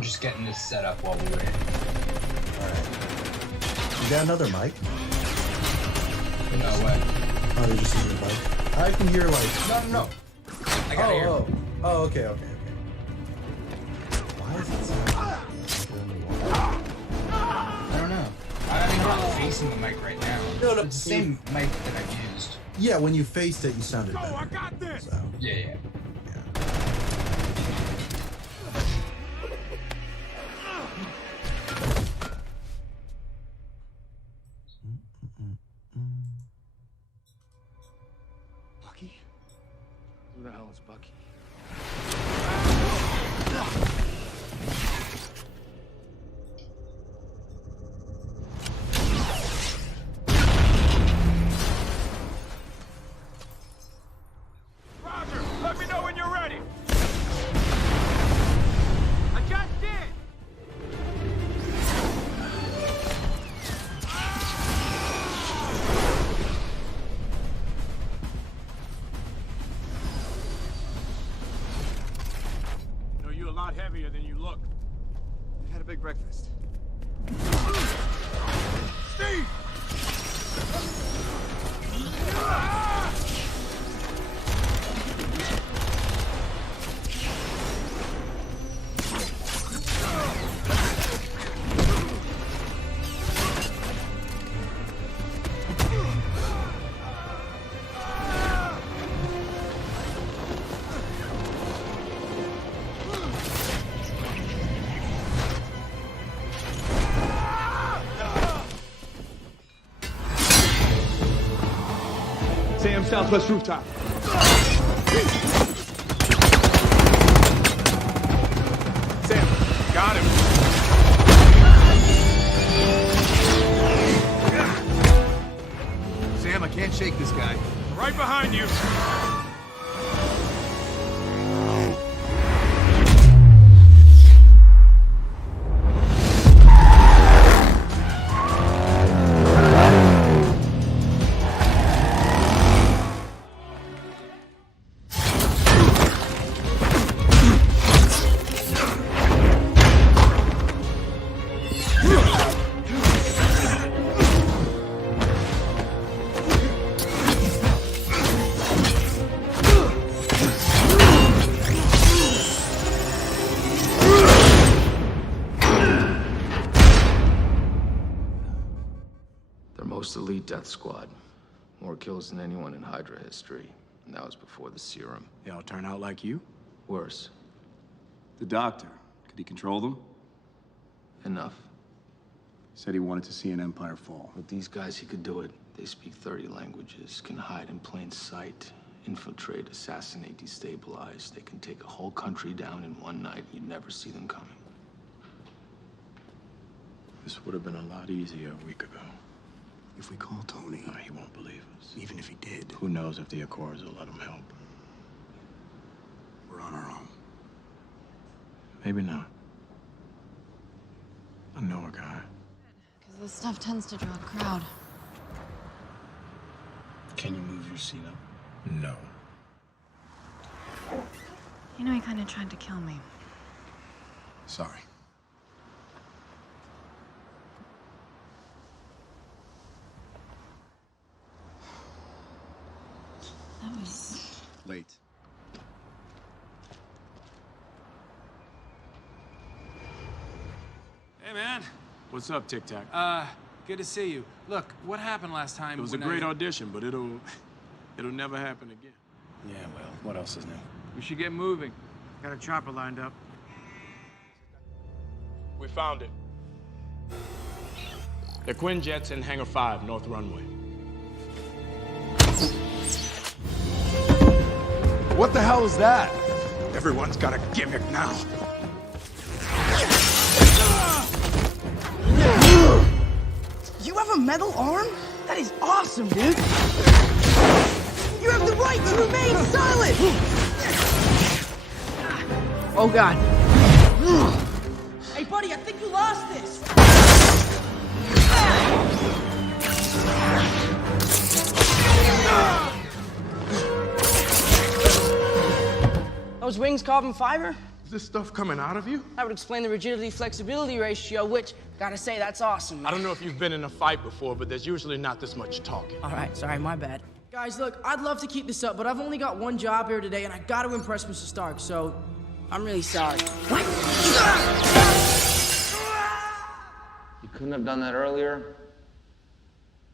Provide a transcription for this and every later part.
I'm just getting this set up while we wait. Alright. You got another mic? No way. Oh, you're just using a mic? I can hear like... No. I gotta hear. Oh, okay. Why is it sound? I don't know. I mean, I'm not facing the mic right now. No. It's the same mic that I've used. Yeah, when you faced it, you sounded better. I got this! So, Yeah. Bucky? Who the hell is Bucky? Roger! Let me know when you're ready! I just did! You know, you're a lot heavier than you look. I had a big breakfast. Steve! Sam, southwest rooftop. Sam, got him. Sam, I can't shake this guy. Right behind you. Their most elite death squad. More kills than anyone in Hydra history. And that was before the serum. They all turn out like you? Worse. The doctor, could he control them? Enough. Said he wanted to see an empire fall. With these guys, he could do it. They speak 30 languages, can hide in plain sight, infiltrate, assassinate, destabilize. They can take a whole country down in one night. You'd never see them coming. This would have been a lot easier a week ago. If we call Tony, No, he won't believe us. even if he did, Who knows if the Accords will let him help? we're on our own. Maybe not. I know a guy. Because this stuff tends to draw a crowd. Can you move your seat up? No. You know, he kind of tried to kill me. Sorry. That was... Late. Hey, man. What's up, Tic Tac? Good to see you. Look, what happened last time? It was a when great audition, but it'll never happen again. Yeah, well, what else is new? We should get moving. Got a chopper lined up. We found it. The Quinjet's in Hangar 5, North Runway. What the hell is that? Everyone's got a gimmick now. You have a metal arm? That is awesome, dude! You have the right to remain silent! Oh, God. Hey, buddy, I think you lost this! Those wings carbon fiber? Is this stuff coming out of you? That would explain the rigidity-flexibility ratio, which, gotta say, that's awesome. I don't know if you've been in a fight before, but there's usually not this much talking. All right, sorry, my bad. Guys, look, I'd love to keep this up, but I've only got one job here today, and I gotta impress Mr. Stark, so I'm really sorry. What? You couldn't have done that earlier?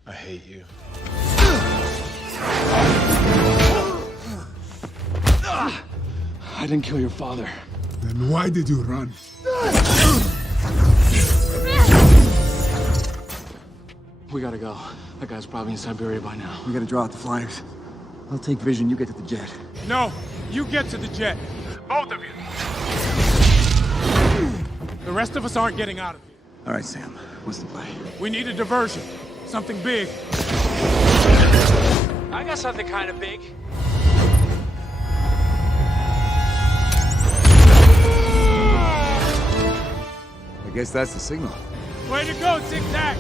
I hate you. I didn't kill your father. Then why did you run? We gotta go. That guy's probably in Siberia by now. We gotta draw out the flyers. I'll take Vision, you get to the jet. No, you get to the jet. Both of you. The rest of us aren't getting out of here. All right, Sam, what's the play? We need a diversion. Something big. I got something kind of big. I guess that's the signal. Way to go, Tic Tac!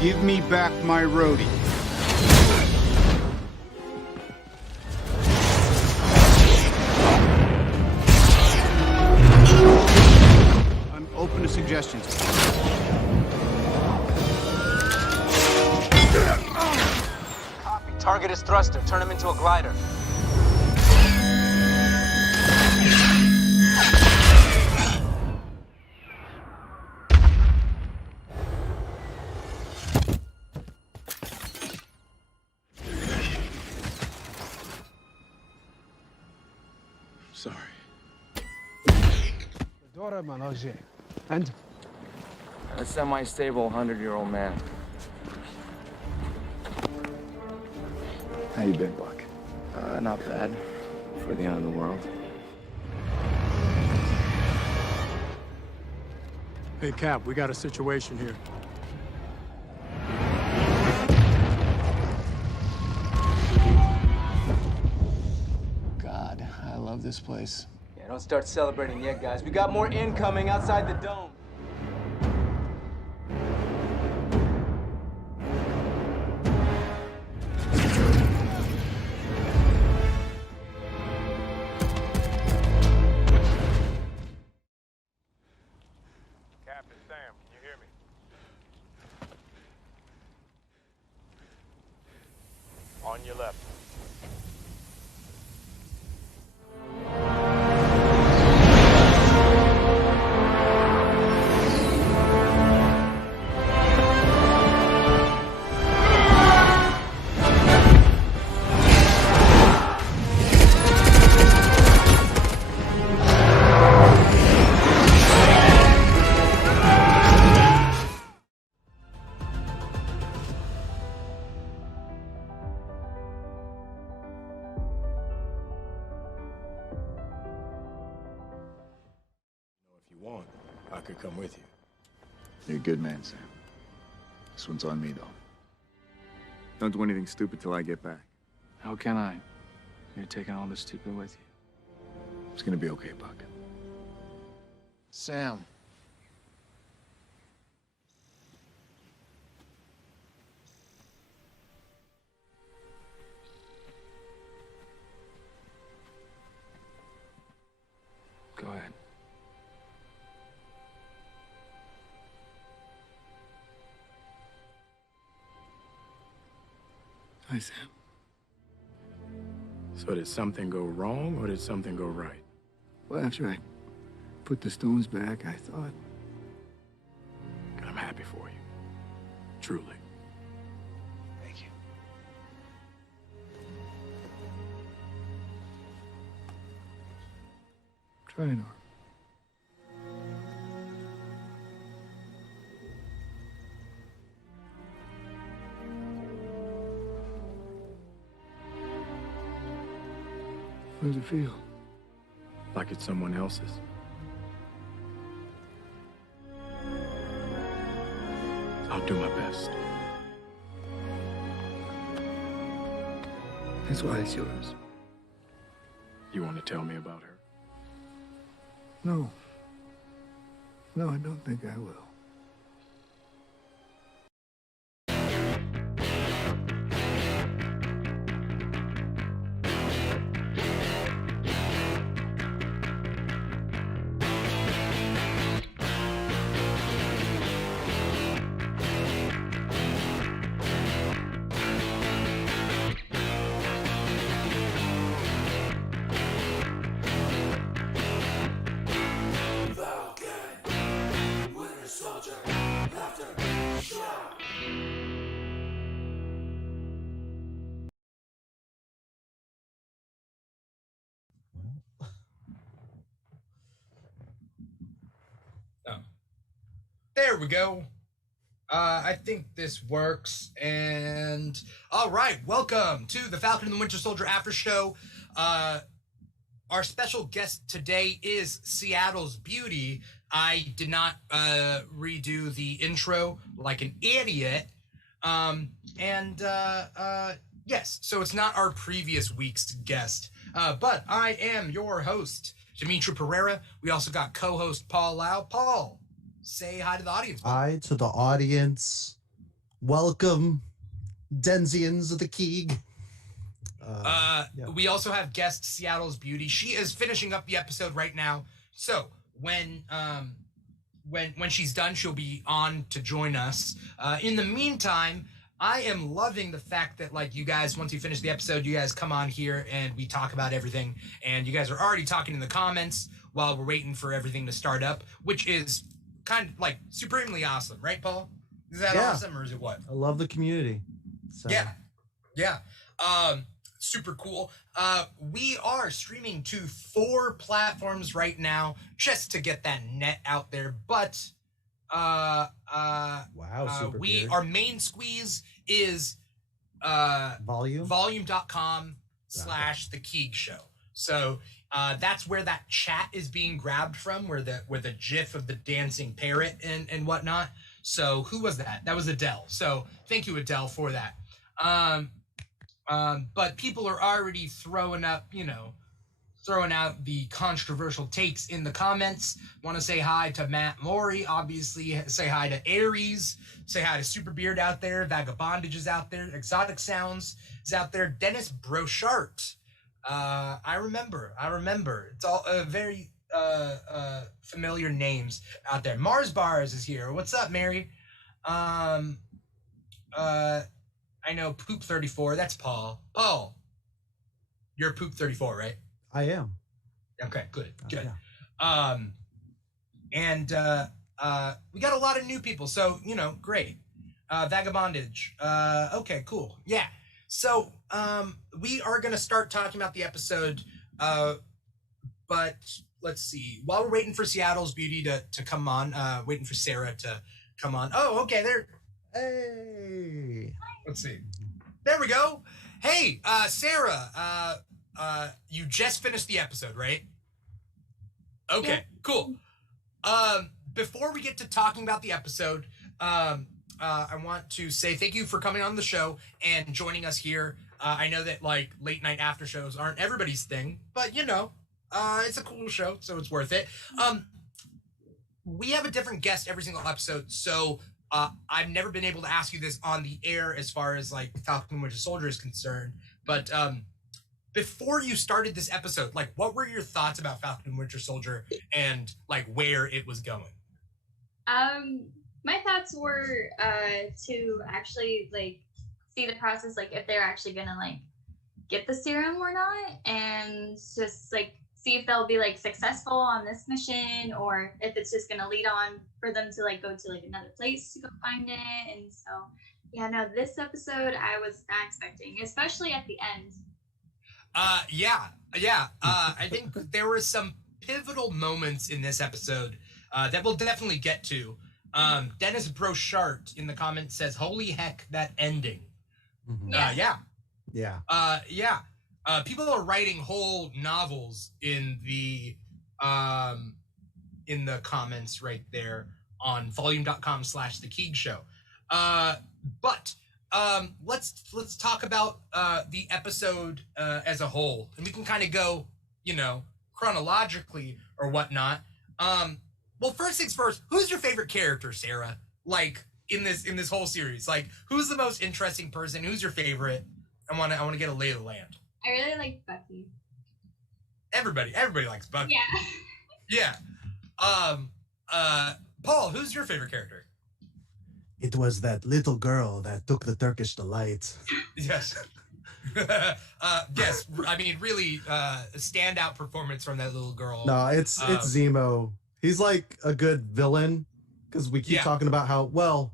Give me back my roadie. I'm open to suggestions. Copy. Target is thruster. Turn him into a glider. Sorry. And? A semi-stable 100-year-old man. How you been, Buck? Not bad. For the end of the world. Hey, Cap, we got a situation here. God, I love this place. Yeah, don't start celebrating yet, guys. We got more incoming outside the dome. Captain Sam, can you hear me? On your left. If you want, I could come with you. You're a good man, Sam. This one's on me, though. Don't do anything stupid till I get back. How can I? You're taking all this stupid with you. It's gonna be okay, Buck. Sam. Go ahead. Hi, Sam. So did something go wrong, or did something go right? Well, after I put the stones back, I thought... I'm happy for you. Truly. Thank you. Trying hard. How does it feel? Like it's someone else's. I'll do my best. That's why it's yours. You want to tell me about her? No. No, I don't think I will. There we go. I think this works. And all right, welcome to the Falcon and the Winter Soldier After Show. Our special guest today is Seattle's Beauty. I did not redo the intro like an idiot. Yes, so it's not our previous week's guest. But I am your host, Dimitri Pereira. We also got co-host Paul Lau. Paul, say hi to the audience. Hi to the audience. Welcome, Denzians of the Keeg. We also have guest Seattle's Beauty. She is finishing up the episode right now. So when she's done, she'll be on to join us. In the meantime, I am loving the fact that, like, you guys, once you finish the episode, you guys come on here and we talk about everything. And you guys are already talking in the comments while we're waiting for everything to start up, which is kind of like supremely awesome, right, Paul? Is that awesome, or is it what? I love the community. So. Yeah. Super cool. We are streaming to 4 platforms right now just to get that net out there. But wow, our main squeeze is volume.com/The Keeg Show. So that's where that chat is being grabbed from, where the gif of the dancing parrot and whatnot. So who was that? That was Adele. So thank you, Adele, for that. But people are already throwing out the controversial takes in the comments. Want to say hi to Matt Maury, obviously. Say hi to Aries. Say hi to Superbeard out there. Vagabondage is out there. Exotic Sounds is out there. Dennis Brochart. I remember. It's all very familiar names out there. Mars Bars is here. What's up, Mary? I know Poop 34. That's Paul. Paul, you're Poop 34, right? I am. Okay, good. Yeah. We got a lot of new people, so great. Vagabondage. Okay, cool. Yeah. So we are gonna start talking about the episode. But let's see. While we're waiting for Seattle's Beauty to come on, waiting for Sarah to come on. Oh, okay. There. Hey. Let's see. There we go. Hey, Sarah, you just finished the episode, right? Okay, yeah. Cool. Before we get to talking about the episode, I want to say thank you for coming on the show and joining us here. I know that like late night after shows aren't everybody's thing, but it's a cool show, so it's worth it. We have a different guest every single episode, so I've never been able to ask you this on the air as far as like Falcon and Winter Soldier is concerned, but before you started this episode, like what were your thoughts about Falcon and Winter Soldier and like where it was going? My thoughts were to actually like see the process, like if they're actually gonna like get the serum or not, and just like see if they'll be like successful on this mission, or if it's just gonna lead on for them to like go to like another place to go find it. And so this episode I was not expecting, especially at the end. I think there were some pivotal moments in this episode that we'll definitely get to. Dennis Brochart in the comments says, "Holy heck, that ending!" Yeah. People are writing whole novels in the comments right there on volume.com/The Keeg Show. But let's talk about the episode as a whole, and we can kind of go, chronologically or whatnot. Well, first things first, who's your favorite character, Sarah? Like in this whole series, like who's the most interesting person? Who's your favorite? I want to get a lay of the land. I really like Bucky. Everybody likes Bucky. Yeah. Paul, who's your favorite character? It was that little girl that took the Turkish delight. Yes. Yes. I mean, really, standout performance from that little girl. No, it's Zemo. He's like a good villain, because we keep talking about how, well,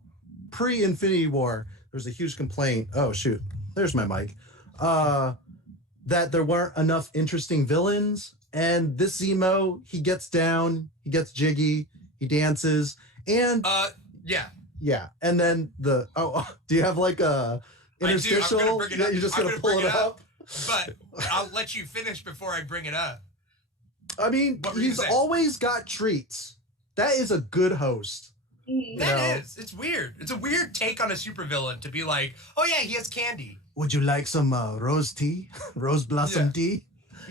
pre-Infinity War, there's a huge complaint. Oh, shoot. There's my mic. That there weren't enough interesting villains. And this Zemo, he gets down, he gets jiggy, he dances, And yeah. And then do you have like a interstitial? I'm gonna bring it up. You're just I'm gonna pull it up. But I'll let you finish before I bring it up. I mean, he's always got treats. That is a good host. It's weird. It's a weird take on a supervillain to be like, oh yeah, he has candy. Would you like some rose tea? Rose blossom tea?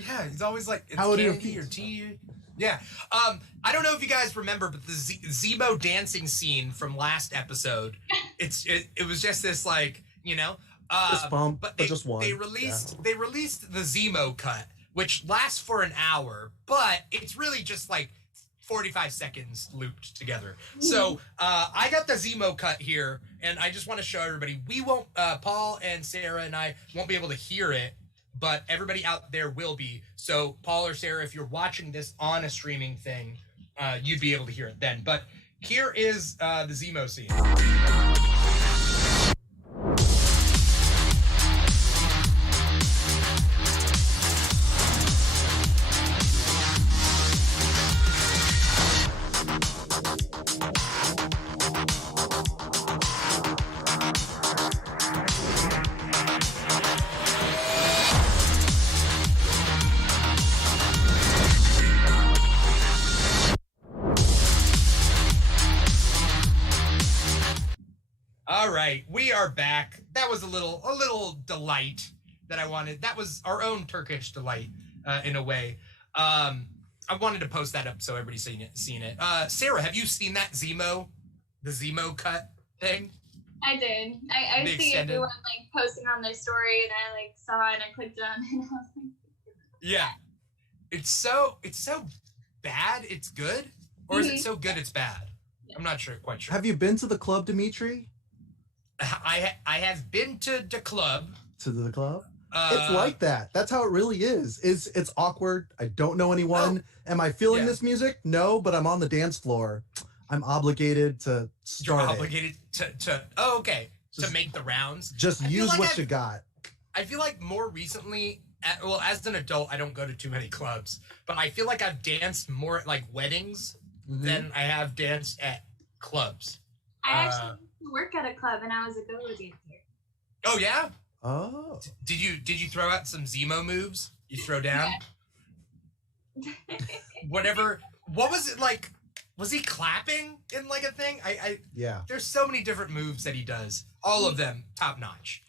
Yeah, he's always like, it's How candy or tea. Yeah. I don't know if you guys remember, but the Zemo dancing scene from last episode, it was just this like, Fist bump, but just one. They released the Zemo cut, which lasts for an hour, but it's really just like 45 seconds looped together. So I got the Zemo cut here, and I just want to show everybody. We won't, Paul and Sarah and I won't be able to hear it, but everybody out there will be. So Paul or Sarah, if you're watching this on a streaming thing, you'd be able to hear it then. But here is the Zemo scene. All right, we are back. That was a little delight that I wanted. That was our own Turkish delight, in a way. I wanted to post that up so everybody's seen it. Sarah, have you seen that the Zemo cut thing? I did. I see everyone like posting on their story, and I like saw it and I clicked on it. And I was like, yeah, it's so bad. It's good, or is it so good it's bad? I'm not quite sure. Have you been to the club, Dimitri? I have been to the club. To the club? It's like that. That's how it really is. It's awkward. I don't know anyone. Am I feeling this music? No, but I'm on the dance floor. I'm obligated to start. You're obligated to to make the rounds. Just use what you got. I feel like more recently, as an adult, I don't go to too many clubs, but I feel like I've danced more at like weddings than I have danced at clubs. I actually used to work at a club, and I was a go-go dancer. Oh yeah. Oh. Did you throw out some Zemo moves? You throw down? Yeah. Whatever. What was it like? Was he clapping in like a thing? Yeah. There's so many different moves that he does. All of them top notch.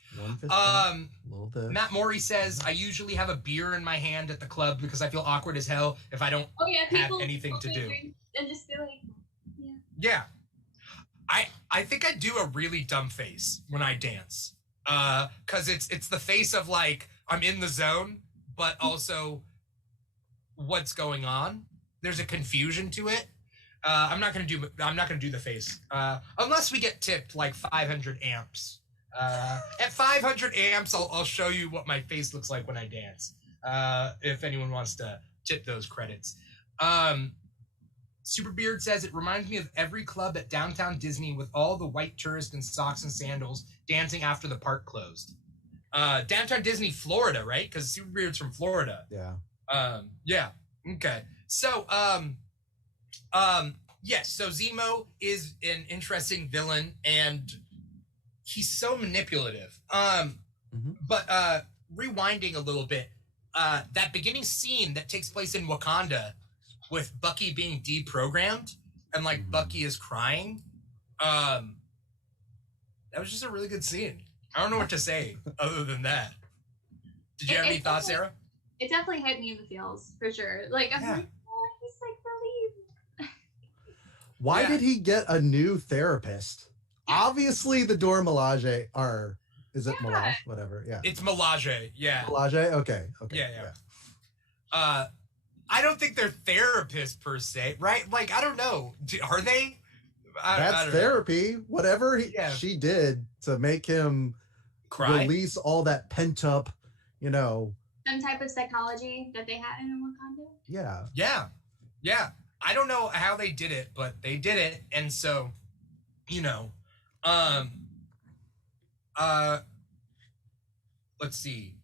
Matt Morey says, I usually have a beer in my hand at the club because I feel awkward as hell if I don't have anything to do. And just feel like, yeah. I think I do a really dumb face when I dance. Cause it's the face of like, I'm in the zone, but also what's going on. There's a confusion to it. I'm not gonna do the face. Unless we get tipped like 500 amps. At 500 amps, I'll show you what my face looks like when I dance. If anyone wants to tip those credits. Superbeard says it reminds me of every club at downtown Disney with all the white tourists in socks and sandals dancing after the park closed. Downtown Disney, Florida, right? Because Superbeard's from Florida. Yeah. Yeah. Okay. So, yes. So Zemo is an interesting villain, and he's so manipulative. But rewinding a little bit, that beginning scene that takes place in Wakanda with Bucky being deprogrammed and like Bucky is crying. That was just a really good scene. I don't know what to say other than that. Did you have any thoughts, Sarah? It definitely hit me in the feels for sure. Like I'm like, oh, he's like relieved. Why did he get a new therapist? Obviously, the Dora Milaje are. Is it Milaje? Whatever. Yeah. It's Milaje. Yeah. Milaje. Okay. Yeah. I don't think they're therapists per se, right? Like, I don't know. Are they? That's therapy. Know. Whatever she did to make him release all that pent up, some type of psychology that they had in Wakanda. Yeah. Yeah. I don't know how they did it, but they did it, and so, let's see.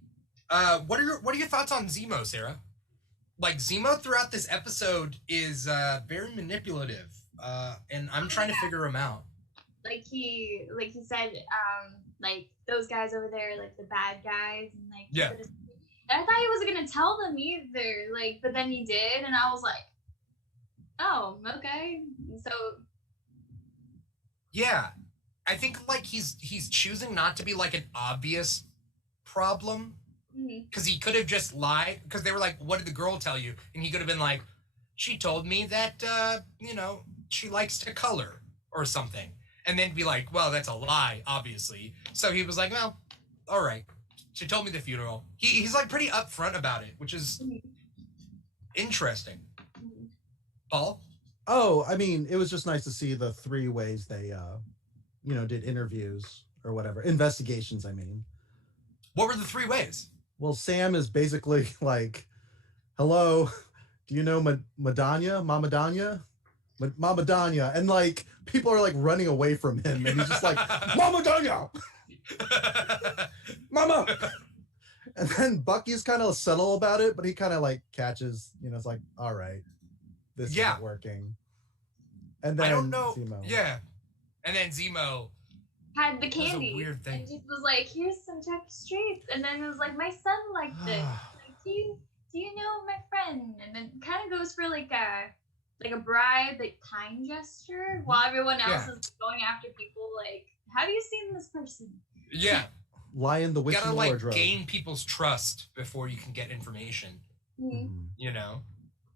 What are your thoughts on Zemo, Sarah? like Zemo throughout this episode is very manipulative, and I'm trying to figure him out. Like he said, like those guys over there, like the bad guys, and like yeah. And I thought he wasn't gonna tell them either, like, but then he did, and I was like, oh, okay. So yeah, I think like he's choosing not to be like an obvious problem, because he could have just lied, because they were like, what did the girl tell you? And he could have been like, she told me that you know, she likes to color or something, and then be like, well, that's a lie, obviously. So he was like, well, all right, she told me the funeral. He's like pretty upfront about it, which is interesting. Paul? Oh, I mean, it was just nice to see the 3 ways they you know, did interviews or whatever, investigations, I mean. What were the 3 ways? Well, Sam is basically like, hello, do you know Madanya? Mama Danya? Mama Danya. And like, people are like running away from him. And he's just like, Mama Danya! Mama! And then Bucky's kind of subtle about it, but he kind of like catches, you know, it's like, all right, this isn't working. And then I don't know. Zemo. Yeah. And then Zemo had the candy. A weird thing. And just was like, here's some Jack Streets. And then it was like, my son liked this. Like, do you know my friend? And then kind of goes for like a bribe, like kind gesture, while everyone else is going after people. Like, have you seen this person? Yeah. Lion the Witch You gotta in the like Wardrobe. gain people's trust before you can get information. You know?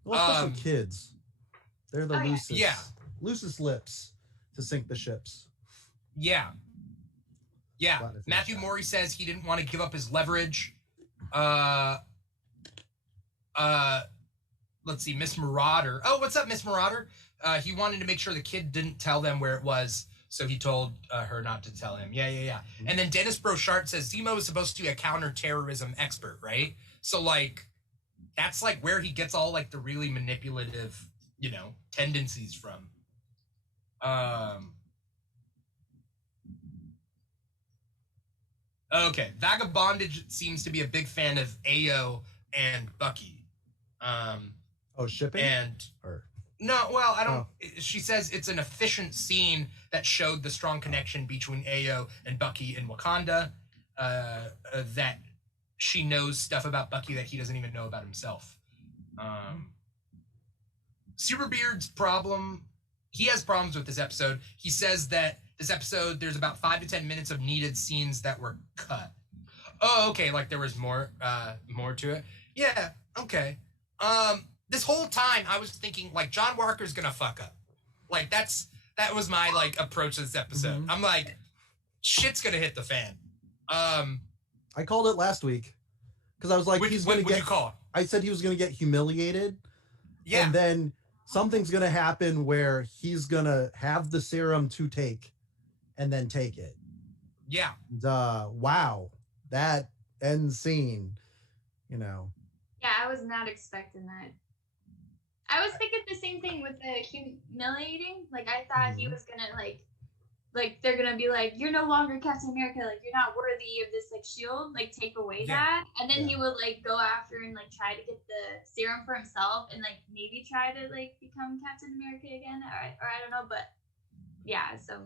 Well, especially kids. They're the loosest. Yeah. Loosest lips to sink the ships. Yeah. Yeah. Matthew Morey says he didn't want to give up his leverage. Let's see, Miss Marauder. Oh, what's up, Miss Marauder? He wanted to make sure the kid didn't tell them where it was, so he told her not to tell him. Yeah. And then Dennis Brochart says Zemo is supposed to be a counterterrorism expert, right? So, like, that's, like, where he gets all, like, the really manipulative, you know, tendencies from. Okay, Vagabondage seems to be a big fan of Ayo and Bucky. Shipping? No, well, I don't. She says it's an efficient scene that showed the strong connection between Ayo and Bucky in Wakanda. That she knows stuff about Bucky that he doesn't even know about himself. Superbeard's problem. He has problems with this episode. He says that this episode, there's about 5 to 10 minutes of needed scenes that were cut. Oh, okay. Like there was more to it. Yeah. Okay. This whole time I was thinking like John Walker's gonna fuck up. Like that was my like approach to this episode. I'm like, shit's gonna hit the fan. I called it last week because I was like, he's gonna get. You call? I said he was gonna get humiliated. Yeah. And then something's gonna happen where he's gonna have the serum to take, and then take it. Yeah. Wow, that end scene. You know. Yeah, I was not expecting that. I was thinking the same thing with the humiliating. Like, I thought he was gonna, like, they're gonna be like, you're no longer Captain America, like, you're not worthy of this, like, shield, like, take away that. And then he would, like, go after and, like, try to get the serum for himself and, like, maybe try to, like, become Captain America again. Or I don't know, but, yeah, so,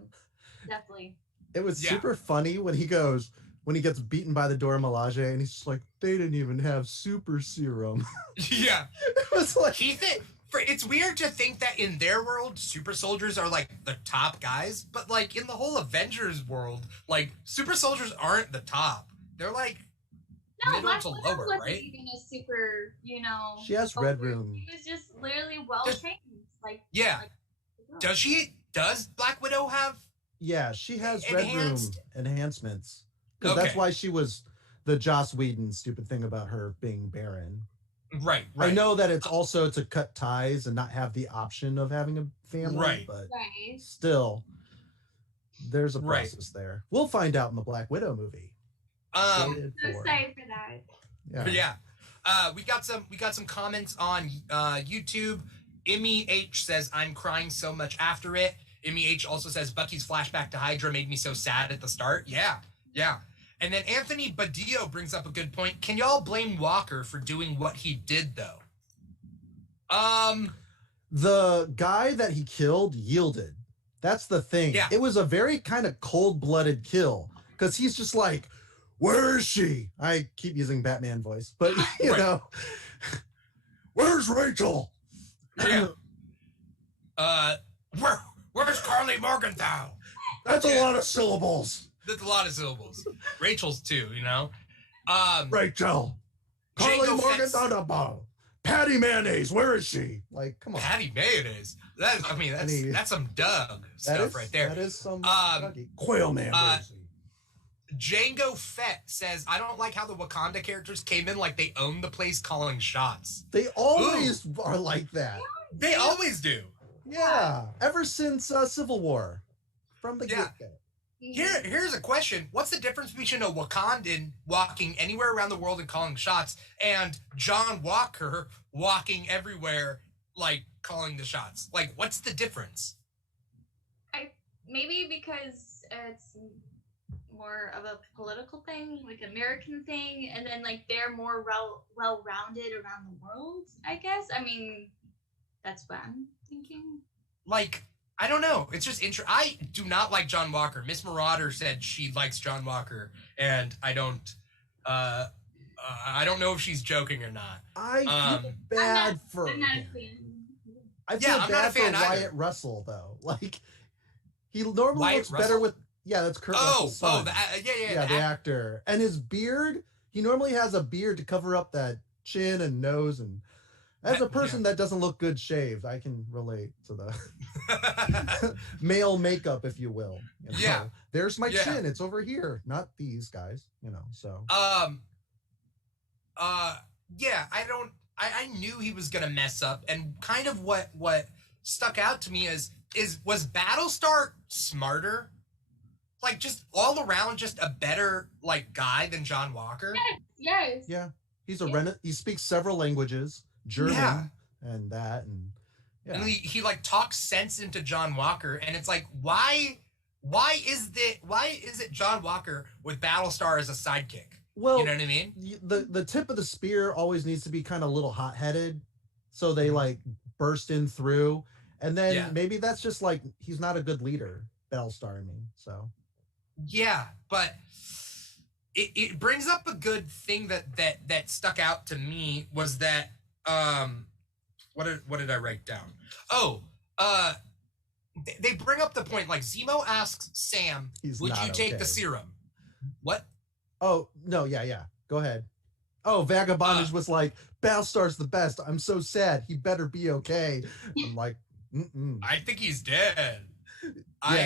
definitely. It was super funny when he gets beaten by the Dora Milaje, and he's just like, they didn't even have super serum. Yeah. It was like... It's weird to think that in their world, super soldiers are, like, the top guys, but, like, in the whole Avengers world, like, super soldiers aren't the top. They're, like, middle to lower, wasn't right? even a super, you know... She has Red Room. He was just literally well-trained. Like, yeah. Does Black Widow have... Yeah, she has Red Room enhancements. Because that's why she was the Joss Whedon stupid thing about her being barren. Right. I know that it's also to cut ties and not have the option of having a family, but still, there's a process there. We'll find out in the Black Widow movie. So excited for that. Yeah. We got some comments on YouTube. Emmy H says, I'm crying so much after it. Emmy H also says, Bucky's flashback to Hydra made me so sad at the start. Yeah. And then Anthony Badillo brings up a good point. Can y'all blame Walker for doing what he did, though? The guy that he killed yielded. That's the thing. Yeah. It was a very kind of cold-blooded kill because he's just like, where is she? I keep using Batman voice, but you know, where's Rachel? Yeah. Where's Carly Morgenthau? That's a lot of syllables. That's a lot of syllables. Rachel's too, you know. Rachel. Carly Morgenthau. Patty Mayonnaise, where is she? Like, come on. Patty Mayonnaise. That's some Doug stuff right there. That is some Quail Man. Django Fett says, I don't like how the Wakanda characters came in like they own the place calling shots. They always are like that. They always do. Yeah. Ever since Civil War. From the get-go. Here's a question. What's the difference between a Wakandan walking anywhere around the world and calling shots and John Walker walking everywhere, like, calling the shots? Like, what's the difference? Maybe because it's more of a political thing, like American thing, and then, like, they're more well-rounded around the world, I guess. I mean, that's what I'm thinking. Like, I don't know. It's just I do not like John Walker. Miss Marauder said she likes John Walker, and I don't know if she's joking or not. I feel bad for him. I feel bad for Wyatt Russell though. Like he normally looks better with that's Kurt Russell's son. The actor. And his beard, he normally has a beard to cover up that chin and nose, and as a person that doesn't look good shaved, I can relate to the male makeup, if you will. You know? Yeah. There's my chin. It's over here, not these guys, you know, so. I knew he was going to mess up, and kind of what stuck out to me was Battlestar smarter? Like, just all around, just a better, like, guy than John Walker? Yes. Yeah. He's he speaks several languages. German and that, and and he like talks sense into John Walker, and it's like, why is it John Walker with Battlestar as a sidekick? Well, you know what I mean? The tip of the spear always needs to be kind of a little hot-headed, so they like burst in through, and then maybe that's just like he's not a good leader, Battlestar. I mean, so but it brings up a good thing that stuck out to me was that. What did I write down? They bring up the point, like Zemo asks Sam, would you take the serum? What? Oh, no, go ahead. Oh, Vagabondage was like, Battlestar's the best. I'm so sad. He better be okay. I'm like, I think he's dead.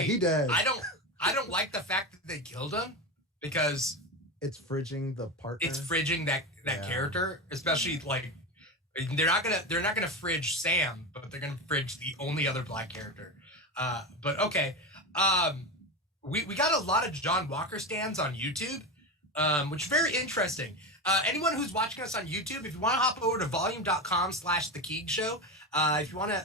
He dead. I don't like the fact that they killed him because it's fridging the partner. It's fridging that character, especially like they're not gonna fridge Sam, but they're gonna fridge the only other black character. But okay, we got a lot of John Walker stands on YouTube, which is very interesting. Anyone who's watching us on YouTube, if you want to hop over to volume.com/thekeegshow, if you want to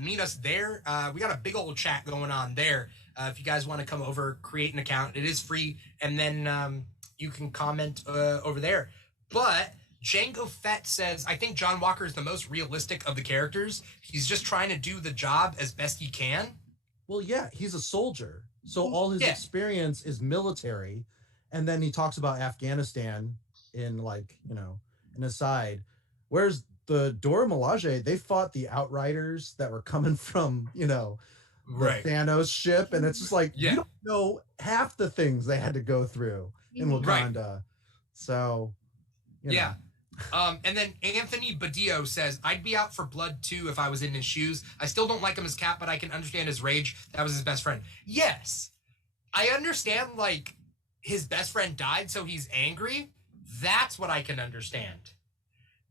meet us there, we got a big old chat going on there. If you guys want to come over, create an account, it is free, and then you can comment over there. But Django Fett says, I think John Walker is the most realistic of the characters. He's just trying to do the job as best he can. Well, yeah, he's a soldier. So all his experience is military. And then he talks about Afghanistan in like, you know, an aside. Whereas the Dora Milaje, they fought the Outriders that were coming from, you know, the Thanos ship. And it's just like, you don't know half the things they had to go through in Wakanda. So, you know. And then Anthony Badillo says, I'd be out for blood too if I was in his shoes. I still don't like him as Cap, but I can understand his rage. That was his best friend. Yes. I understand, like, his best friend died, so he's angry. That's what I can understand.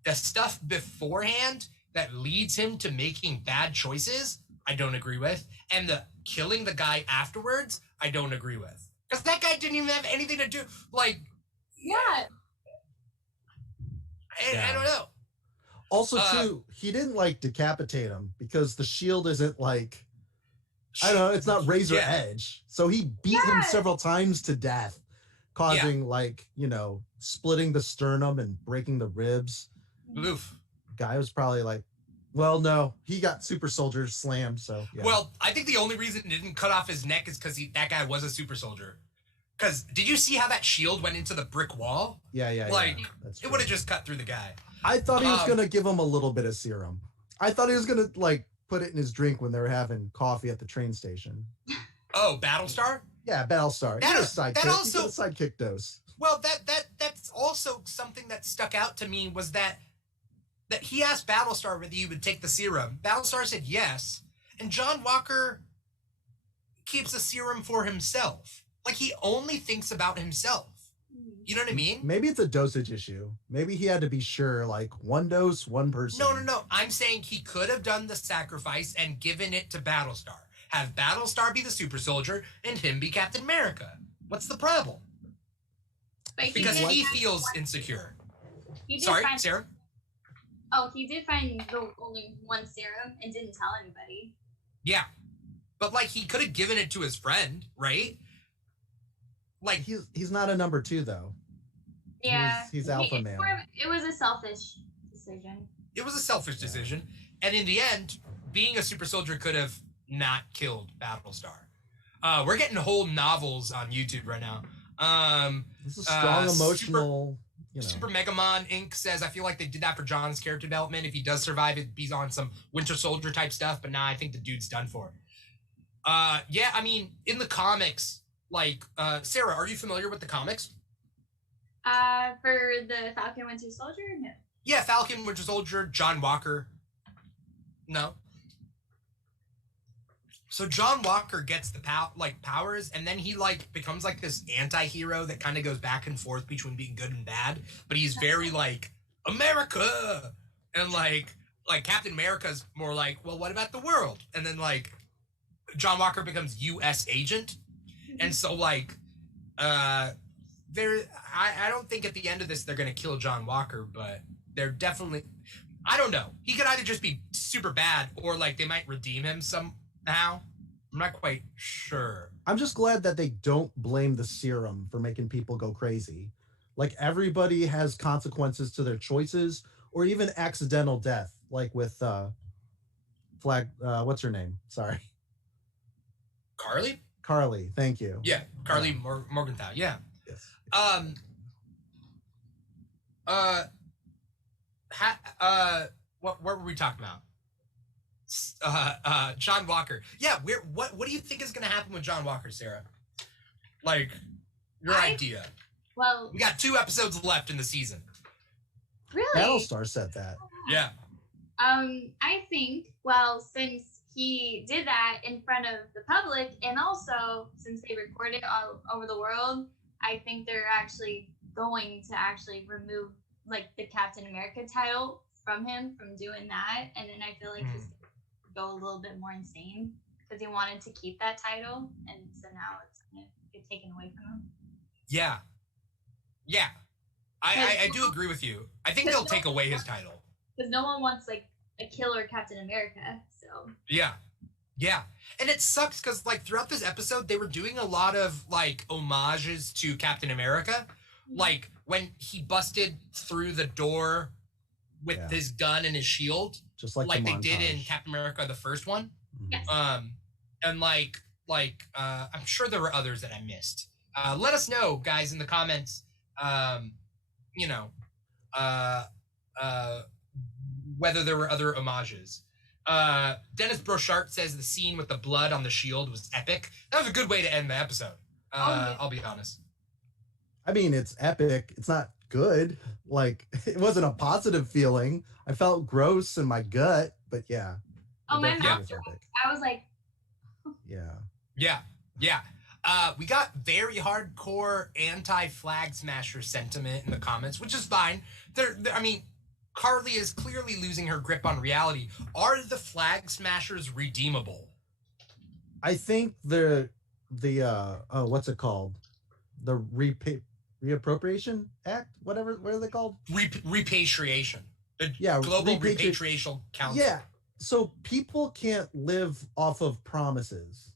The stuff beforehand that leads him to making bad choices, I don't agree with. And the killing the guy afterwards, I don't agree with. Because that guy didn't even have anything to do. Like, I don't know. Also, too, he didn't like decapitate him because the shield isn't like, I don't know, it's not razor edge. So he beat him several times to death, causing like, you know, splitting the sternum and breaking the ribs. Oof. Guy was probably like Well, no, he got super soldier slammed. So yeah. Well, I think the only reason it didn't cut off his neck is because that guy was a super soldier. Because did you see how that shield went into the brick wall? Yeah. Like That's it would have just cut through the guy. I thought he was gonna give him a little bit of serum. I thought he was gonna like put it in his drink when they were having coffee at the train station. Oh, Battlestar? Yeah, Battlestar. That, He got a sidekick. that also He got a sidekick dose. Well, that's also something that stuck out to me was that he asked Battlestar whether he would take the serum. Battlestar said yes, and John Walker keeps the serum for himself. Like he only thinks about himself. You know what I mean? Maybe it's a dosage issue. Maybe he had to be sure, like one dose, one person. No. I'm saying he could have done the sacrifice and given it to Battlestar. Have Battlestar be the super soldier and him be Captain America. What's the problem? Because he feels insecure. Sorry, Sarah? Oh, he did find the only one serum and didn't tell anybody. Yeah. But like he could have given it to his friend, right? Like he's not a number 2 though. Yeah. He's alpha male. It was a selfish decision. It was a selfish decision. And in the end, being a super soldier could have not killed Battlestar. We're getting whole novels on YouTube right now. This is strong emotional. Super Megamon Inc. says, I feel like they did that for John's character development. If he does survive, it'd be on some Winter Soldier type stuff. But nah, I think the dude's done for. Yeah, I mean, in the comics, like, Sarah, are you familiar with the comics? For the Falcon Winter Soldier? No. Yeah, Falcon Winter Soldier, John Walker. No. So John Walker gets the powers, and then he like becomes like this anti-hero that kind of goes back and forth between being good and bad. But he's very like America, and like Captain America's more like, well, what about the world? And then like John Walker becomes U.S. agent, and so like I don't think at the end of this they're gonna kill John Walker, but they're definitely, I don't know. He could either just be super bad or like they might redeem him somehow. I'm not quite sure. I'm just glad that they don't blame the serum for making people go crazy. Like everybody has consequences to their choices or even accidental death, like with what's her name? Sorry. Carly? Carly, thank you. Yeah, Carly Morgenthau. Yeah. Yes. What were we talking about? John Walker. Yeah, what do you think is going to happen with John Walker, Sarah? Like, your idea. Well, we got 2 episodes left in the season. Really? Battlestar said that. Yeah. I think, well, since he did that in front of the public, and also since they recorded all over the world, I think they're actually going to actually remove like the Captain America title from him from doing that, and then I feel like he's gonna go a little bit more insane because he wanted to keep that title, and so now it's gonna get taken away from him. Yeah. I do agree with you. I think they'll take away his title because no one wants like a killer Captain America. So yeah, and it sucks because like throughout this episode they were doing a lot of like homages to Captain America, like when he busted through the door with his gun and his shield, just like they did in Captain America the first one. Yes. And like I'm sure there were others that I missed. Let us know, guys, in the comments. Whether there were other homages. Dennis Brochart says the scene with the blood on the shield was epic. That was a good way to end the episode. I'll be honest. I mean, it's epic. It's not good. Like, it wasn't a positive feeling. I felt gross in my gut, but yeah. Oh, my mouth. I was like, yeah. We got very hardcore anti-flag smasher sentiment in the comments, which is fine. I mean, Carly is clearly losing her grip on reality. Are the flag smashers redeemable? I think the what's it called? The Reappropriation Act? What are they called? Repatriation. The Global Repatriation Council. Yeah. So people can't live off of promises.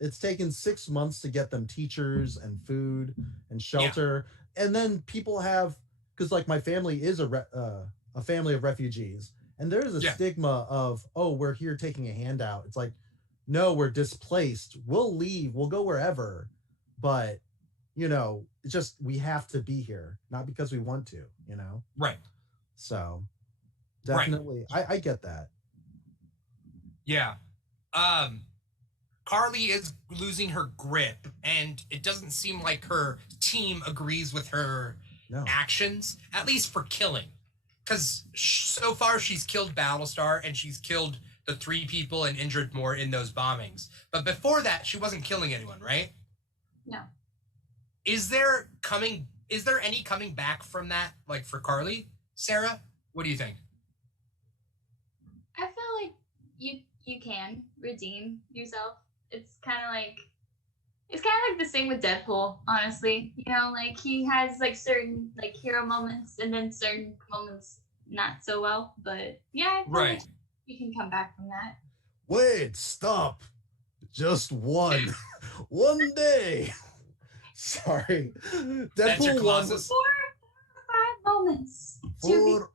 It's taken 6 months to get them teachers and food and shelter. Yeah. And then people have, because like my family is a family of refugees, And there is a stigma of, oh, we're here taking a handout. It's like, no, we're displaced. We'll leave. We'll go wherever. But, you know, it's just we have to be here, not because we want to, you know? Right. So definitely, I get that. Yeah. Carly is losing her grip, and it doesn't seem like her team agrees with her actions, at least for killing. Because so far she's killed Battlestar, and she's killed the 3 people and injured more in those bombings. But before that, she wasn't killing anyone, right? No. Is there any coming back from that, like for Carly? Sarah, what do you think? I feel like you can redeem yourself. It's kind of like the same with Deadpool, honestly. You know, like he has like certain like hero moments and then certain moments not so well. But yeah, I feel like you can come back from that. Wait, stop. Just one. One day. Sorry. Deadpool 1 was 4 or 5 moments. 4 or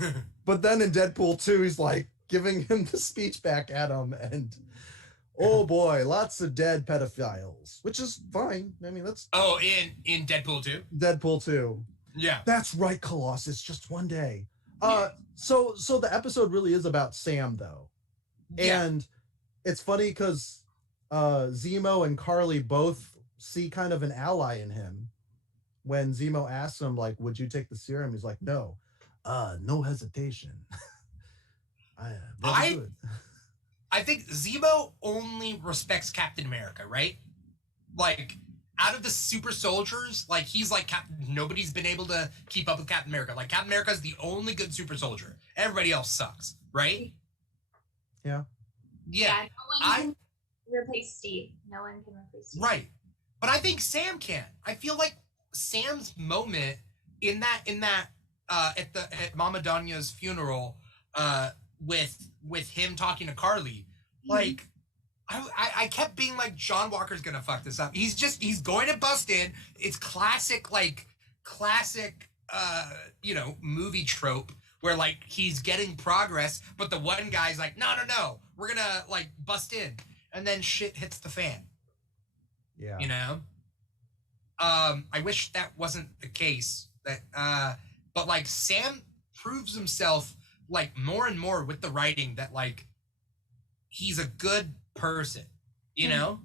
5. But then in Deadpool 2, he's like giving him the speech back at him, and oh boy, lots of dead pedophiles, which is fine. I mean, that's in Deadpool 2. Deadpool 2. Yeah, that's right, Colossus. Just one day. So the episode really is about Sam, though, and it's funny because Zemo and Carly both see kind of an ally in him. When Zemo asks him, like, "Would you take the serum?" He's like, "No, no hesitation." I think Zemo only respects Captain America, right? Like, out of the super soldiers, like, he's like, nobody's been able to keep up with Captain America. Like, Captain America's the only good super soldier. Everybody else sucks, right? Yeah. Yeah, no one can replace Steve. No one can replace Steve. Right. But I think Sam can. I feel like Sam's moment at Mama Donya's funeral, with him talking to Carly, like, I kept being like, John Walker's gonna fuck this up. He's going to bust in. It's classic, you know, movie trope where like he's getting progress, but the one guy's like, no, we're gonna like bust in, and then shit hits the fan. Yeah. You know? I wish that wasn't the case. But like Sam proves himself like more and more with the writing that like he's a good person, you know,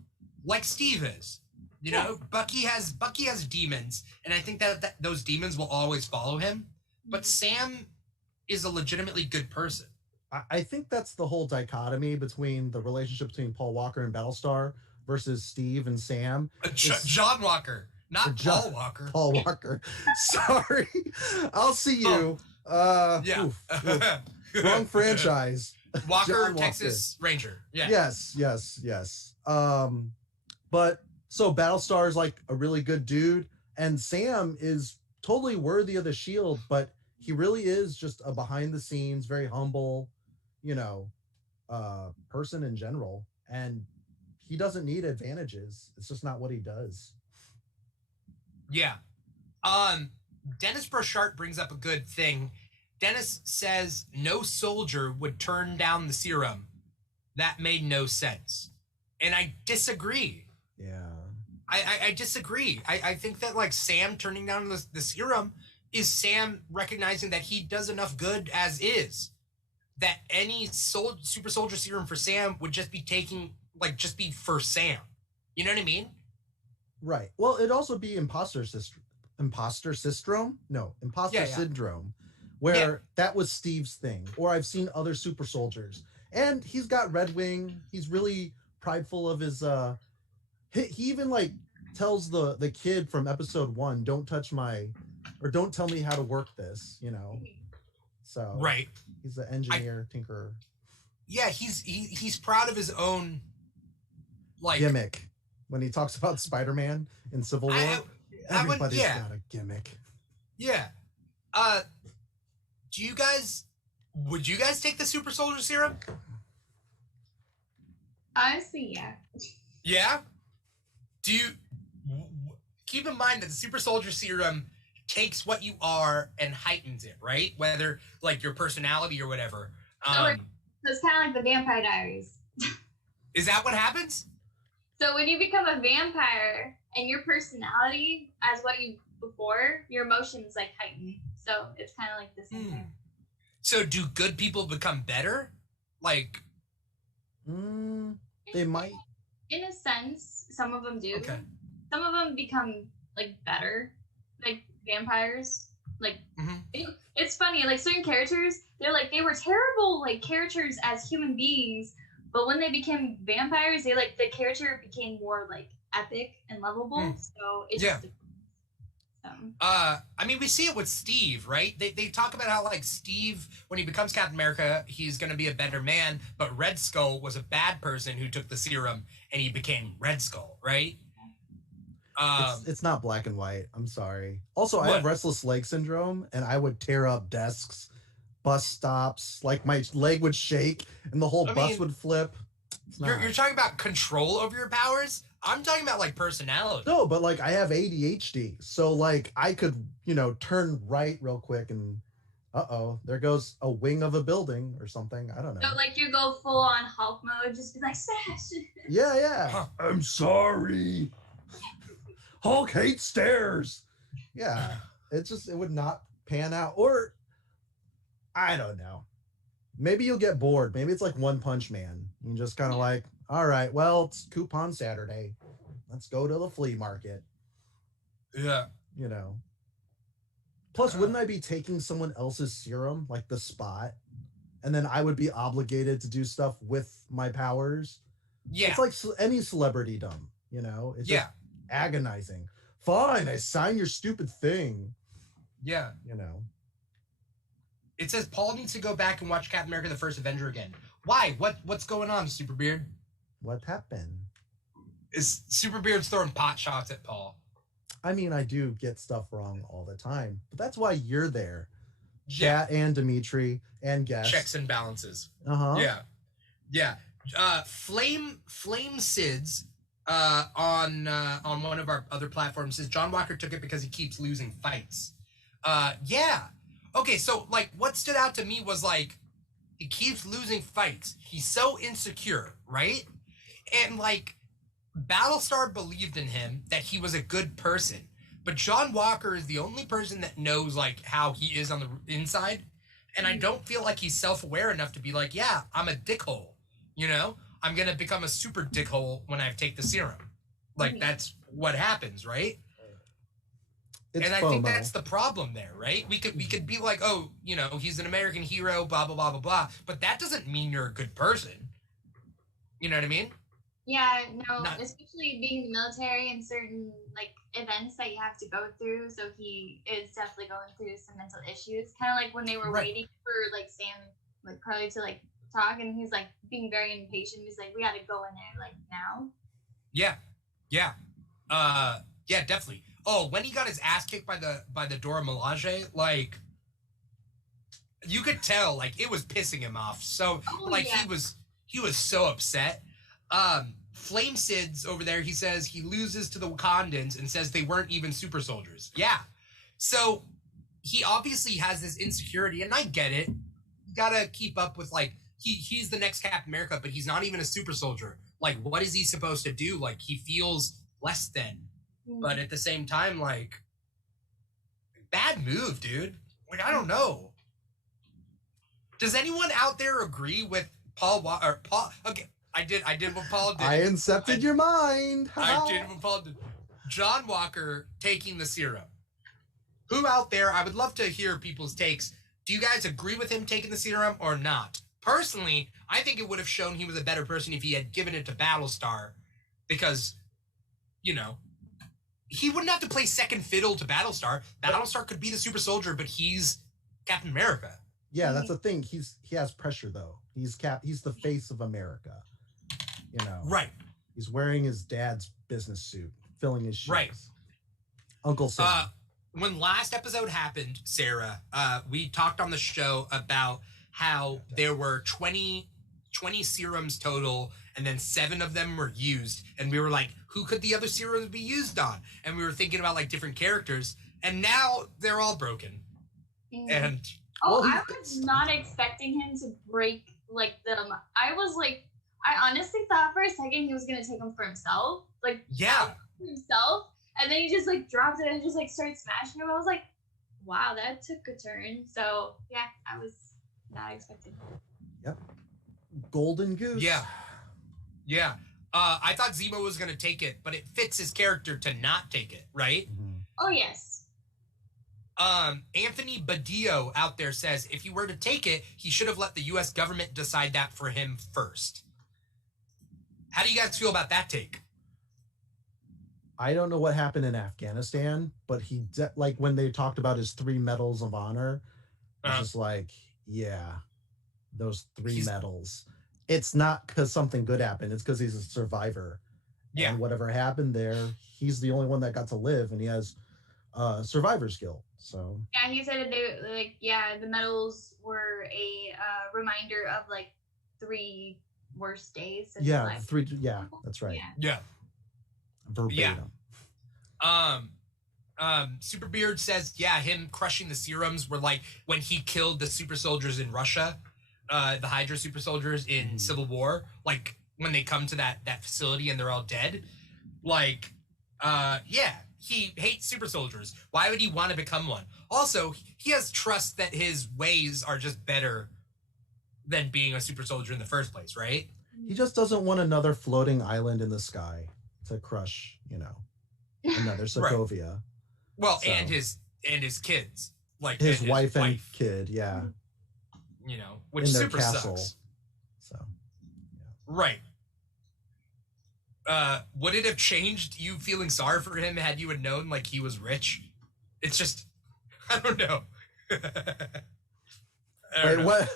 like Steve is. You know, Bucky has demons, and I think that those demons will always follow him. But Sam is a legitimately good person. I think that's the whole dichotomy between the relationship between Paul Walker and Battlestar versus Steve and Sam. John Walker, not Paul Walker. Paul Walker. Sorry. I'll see you. Wrong franchise. Walker, Texas Ranger. Yeah. Yes. But so Battlestar is like a really good dude, and Sam is totally worthy of the shield, but he really is just a behind the scenes, very humble, you know, person in general. And he doesn't need advantages. It's just not what he does. Yeah. Dennis Burchart brings up a good thing. Dennis says no soldier would turn down the serum. That made no sense. And I disagree. Yeah. I disagree. I think that like Sam turning down the serum is Sam recognizing that he does enough good as is. That any super soldier serum for Sam would just be just be for Sam. You know what I mean? Right. Well, it'd also be imposter syndrome, where that was Steve's thing. Or I've seen other super soldiers, and he's got Red Wing. He's really prideful of his. He even like tells the kid from episode 1, don't tell me how to work this. You know. So right. He's an engineer, tinkerer. Yeah, he's proud of his own like gimmick. When he talks about Spider-Man in Civil War, everybody's got a gimmick. Yeah. Would you guys take the super soldier serum? Honestly, yeah. Yeah? Do you keep in mind that the super soldier serum takes what you are and heightens it, right? Whether like your personality or whatever. So it's kind of like the Vampire Diaries. Is that what happens? So when you become a vampire and your personality as what you before, your emotions like heighten. So it's kind of like the same thing. So do good people become better? Like, they might. In a sense, some of them do. Okay. Some of them become like better, like vampires. Like it's funny, like certain characters, they were terrible like characters as human beings, but when they became vampires, the character became more like epic and lovable. So it's just I mean, we see it with Steve, right? They talk about how like Steve, when he becomes Captain America, he's gonna be a better man, but Red Skull was a bad person who took the serum and he became Red Skull, right? It's not black and white. I'm sorry. Also, I have restless leg syndrome, and I would tear up desks, bus stops. Like my leg would shake, and the whole bus would flip. You're talking about control over your powers. I'm talking about like personality. No, but like I have ADHD, so like I could, turn right real quick, and there goes a wing of a building or something. I don't know. So like you go full on Hulk mode, just be like smash. Yeah. Huh. I'm sorry. Hulk hates stairs. Yeah, it would not pan out. Or, I don't know. Maybe you'll get bored. Maybe it's like One Punch Man. You just kind of like, all right, well, it's coupon Saturday. Let's go to the flea market. Yeah. Plus, wouldn't I be taking someone else's serum, like the Spot? And then I would be obligated to do stuff with my powers? Yeah. It's like any celebritydom, It's just agonizing. Fine, I sign your stupid thing. Yeah. It says Paul needs to go back and watch Captain America: The First Avenger again. Why? What's going on, Superbeard? What happened? Is Superbeard's throwing pot shots at Paul? I mean, I do get stuff wrong all the time, but that's why you're there. Chat and Dimitri and guests. Checks and balances. Yeah. Flame Sids on one of our other platforms says John Walker took it because he keeps losing fights. Yeah. Okay, so like what stood out to me was like he keeps losing fights. He's so insecure, right? And like Battlestar believed in him that he was a good person, but John Walker is the only person that knows like how he is on the inside, and I don't feel like he's self-aware enough to be like, yeah, I'm a dickhole, I'm gonna become a super dickhole when I take the serum. Like that's what happens, right? It's and I FOMO. think that's the problem there, right? We could be like, oh, he's an American hero, blah blah blah blah blah, but that doesn't mean you're a good person. You know what I mean? Yeah, no, especially being in the military and certain like events that you have to go through. So he is definitely going through some mental issues. Kind of like when they were waiting for like Sam, like Carly to like talk, and he's like being very impatient. He's like, we got to go in there like now. Yeah, definitely. Oh, when he got his ass kicked by the Dora Milaje, like you could tell, like it was pissing him off. So he was so upset. Flame Sid's over there, he says he loses to the Wakandans and says they weren't even super soldiers. Yeah. So he obviously has this insecurity, and I get it. You gotta keep up with like he's the next Captain America, but he's not even a super soldier. Like, what is he supposed to do? Like, he feels less than. But at the same time, like, bad move, dude. Like, I don't know. Does anyone out there agree with Paul? Okay, I did what Paul did. I incepted your mind. I did what Paul did. John Walker taking the serum. Who out there? I would love to hear people's takes. Do you guys agree with him taking the serum or not? Personally, I think it would have shown he was a better person if he had given it to Battlestar, because, he wouldn't have to play second fiddle to Battlestar. Battlestar could be the super soldier, but he's Captain America. Yeah, that's the thing. He has pressure though. He's the face of America. Right. He's wearing his dad's business suit, filling his shoes. Right. Uncle Sam. When last episode happened, Sarah, we talked on the show about how there were 20 serums total, and then 7 of them were used. And we were like, who could the other serums be used on? And we were thinking about like different characters. and now they're all broken. And I was not expecting him to break like them. I honestly thought for a second he was gonna take them for himself, for himself, and then he just like dropped it and just like started smashing him. I was like, wow, that took a turn. So yeah, I was not expecting. Yep. Golden Goose. Yeah. I thought Zemo was gonna take it, but it fits his character to not take it, right? Oh yes. Anthony Badillo out there says if he were to take it, he should have let the U.S. government decide that for him first. How do you guys feel about that take? I don't know what happened in Afghanistan, but like when they talked about his 3 medals of honor, it's just like, yeah, those 3 medals. It's not because something good happened. It's because he's a survivor. Yeah. And whatever happened there, he's the only one that got to live, and he has survivor skill. So yeah, he said the medals were a reminder of like 3 worst days. Yeah, 3. Yeah, that's right. Yeah. Verbatim. Superbeard says, him crushing the serums were like when he killed the super soldiers in Russia, the Hydra super soldiers in Civil War, like when they come to that facility and they're all dead. Like, he hates super soldiers. Why would he want to become one? Also, he has trust that his ways are just better than being a super soldier in the first place, right? He just doesn't want another floating island in the sky to crush, another Sokovia. Right. Well, so, and his kids, like his wife and kid, yeah. Which super sucks. So, right. Would it have changed you feeling sorry for him had you had known like he was rich? It's just, I don't know. What?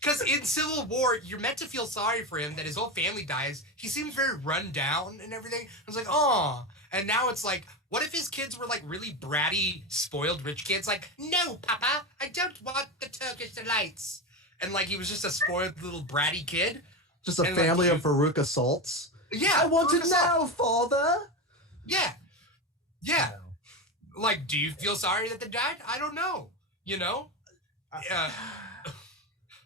Because in Civil War, you're meant to feel sorry for him that his whole family dies. He seems very run down and everything. I was like, oh. And now it's like, what if his kids were like really bratty, spoiled rich kids? Like, no, Papa, I don't want the Turkish delights. And like, he was just a spoiled little bratty kid. Just a family of Farouk assaults. Yeah. I want it now, father. Yeah. Yeah. Like, do you feel sorry that they died? I don't know.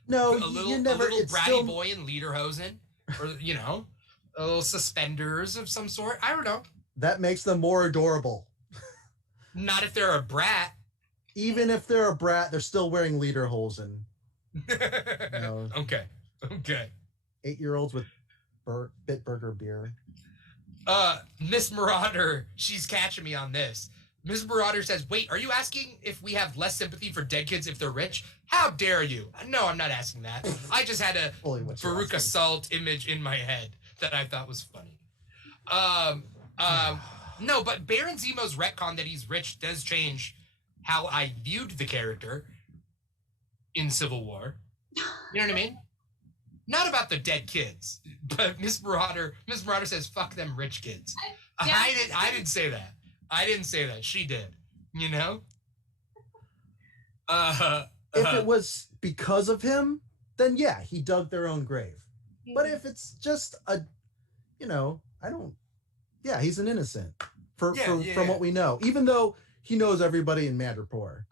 No, a little bratty boy in lederhosen, or a little suspenders of some sort. I don't know. That makes them more adorable. Not if they're a brat. Even if they're a brat, they're still wearing lederhosen. Okay. 8-year-olds with Bitburger beer. Miss Marauder, she's catching me on this. Miss Marauder says, wait, are you asking if we have less sympathy for dead kids if they're rich? How dare you? No, I'm not asking that. I just had a Farouk assault image in my head that I thought was funny. No, but Baron Zemo's retcon that he's rich does change how I viewed the character in Civil War. You know what I mean? Not about the dead kids, but Miss Marauder says, fuck them rich kids. I didn't say that. I didn't say that. She did. If it was because of him, then yeah, he dug their own grave. But if it's just he's an innocent from what we know, even though he knows everybody in Madripoor.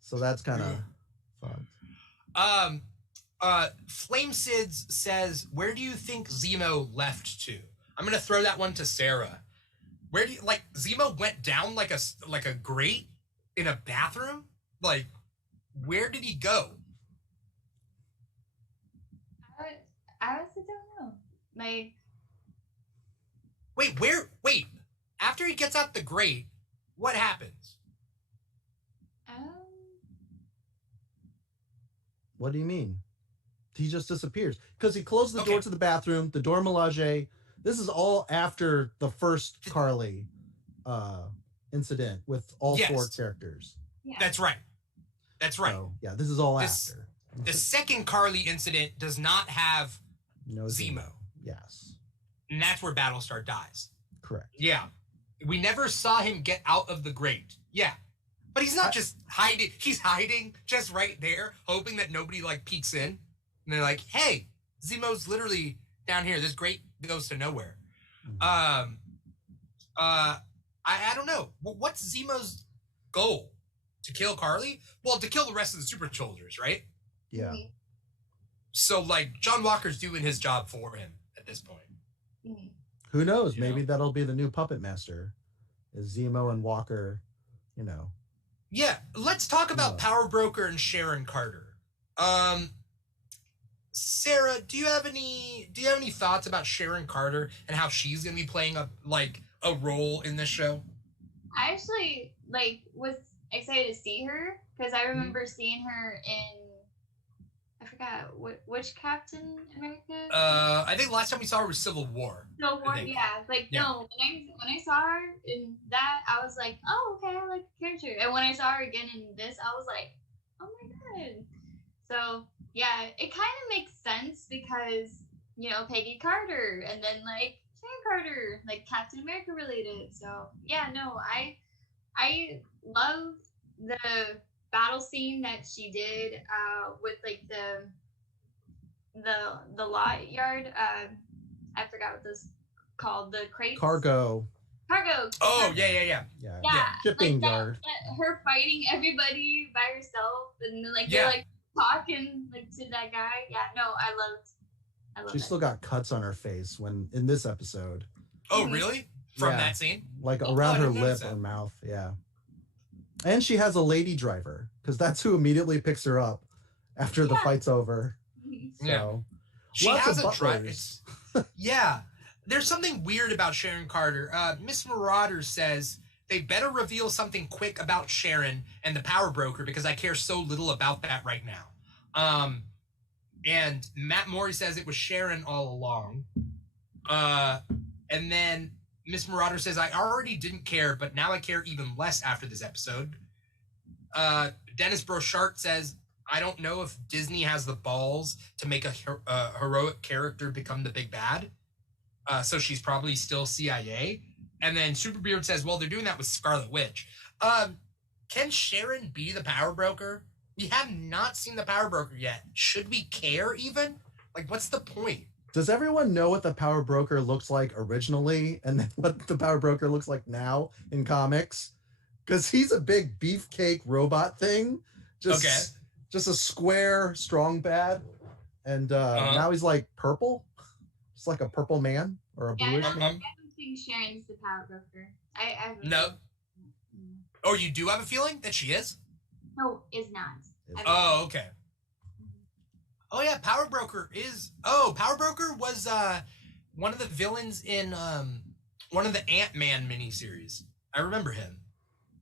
So that's kind of fun. Flame Sids says, where do you think Zemo left to? I'm going to throw that one to Sarah. Where do you Zemo went down like a grate in a bathroom? Like, where did he go? I honestly don't know. Wait, after he gets out the grate, what happens? What do you mean? He just disappears because he closed the door to the bathroom, the door Melage. This is all after the first Carly incident with all 4 characters. Yeah. That's right. So, yeah, this is all after. The second Carly incident does not have Zemo. Yes. And that's where Battlestar dies. Correct. Yeah. We never saw him get out of the grate. Yeah. But he's not just hiding. He's hiding just right there, hoping that nobody peeks in. And they're like, hey, Zemo's literally down here. This grate goes to nowhere. I I don't know. What's Zemo's goal? To kill Carly? Well, to kill the rest of the super soldiers, right? Yeah. So, like, John Walker's doing his job for him at this point. Who knows? Maybe that'll be the new puppet master. Is Zemo and Walker, you know. Yeah, let's talk about Power Broker and Sharon Carter. Sarah, do you have any thoughts about Sharon Carter and how she's gonna be playing a role in this show? I actually was excited to see her because I remember seeing her in, I forgot which Captain America. I think last time we saw her was Civil War. Civil War, yeah. No, when I saw her in that, I was like, oh, okay, I like the character. And when I saw her again in this, I was like, oh my god. So yeah, it kind of makes sense because Peggy Carter, and then Sharon Carter, Captain America related. So yeah, no, I love the battle scene that she did with the lot yard. I forgot what this called, the crates. Cargo. Oh yeah. Shipping yard. Her fighting everybody by herself, and they're talking to that guy. Yeah, no, I love She that. still got cuts on her face when in this episode. Oh really? From that scene? Around her lip or mouth, yeah. And she has a lady driver, because that's who immediately picks her up after the fight's over. So, she has a driver. Yeah. There's something weird about Sharon Carter. Miss Marauder says they better reveal something quick about Sharon and the Power Broker because I care so little about that right now. And Matt Morey says it was Sharon all along. And then Miss Marauder says, I already didn't care, but now I care even less after this episode. Dennis Brochart says, I don't know if Disney has the balls to make a heroic character become the big bad. So she's probably still CIA. And then Superbeard says, well, they're doing that with Scarlet Witch. Can Sharon be the Power Broker? We have not seen the Power Broker yet. Should we care even? What's the point? Does everyone know what the Power Broker looks like originally and then what the Power Broker looks like now in comics? Because he's a big beefcake robot thing. Just a square, strong bad. And now he's purple. It's like a purple man or a bluish man. I don't think Sharon's the Power Broker. I No. Oh, you do have a feeling that she is? No, is not. Oh, okay. Oh yeah, Power Broker is. Oh, Power Broker was one of the villains in one of the Ant-Man miniseries. I remember him.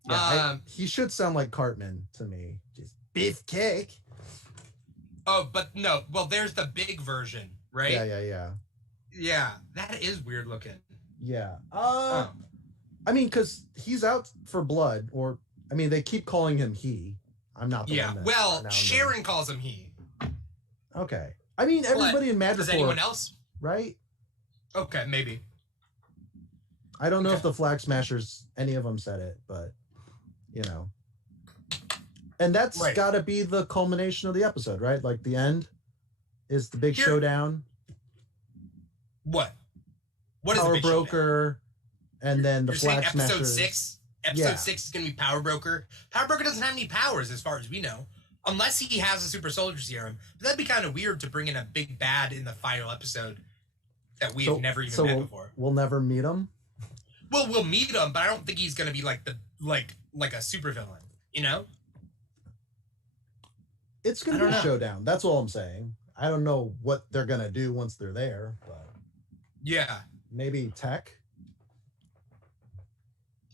Yeah, he should sound like Cartman to me. Just beefcake. Oh, but no. Well, there's the big version, right? Yeah. Yeah, that is weird looking. Yeah. I mean, because he's out for blood, or I mean, they keep calling him he. I'm not. The one that well, Sharon calls him he. Okay. I mean, everybody in Madripoor. Does anyone else? Right? Okay, maybe. I don't know if the Flag Smashers, any of them said it, but and that's got to be the culmination of the episode, right? The end is the big showdown. What? What is Power the big Broker, showdown? And then the Flag Smashers. Episode 6. Episode 6 is going to be Power Broker. Power Broker doesn't have any powers, as far as we know, unless he has a super soldier serum. But that'd be kind of weird to bring in a big bad in the final episode that we've never even met before. We'll never meet him. Well, we'll meet him, but I don't think he's going to be like a super villain. It's going to be a showdown. That's all I'm saying. I don't know what they're going to do once they're there, but yeah, maybe tech.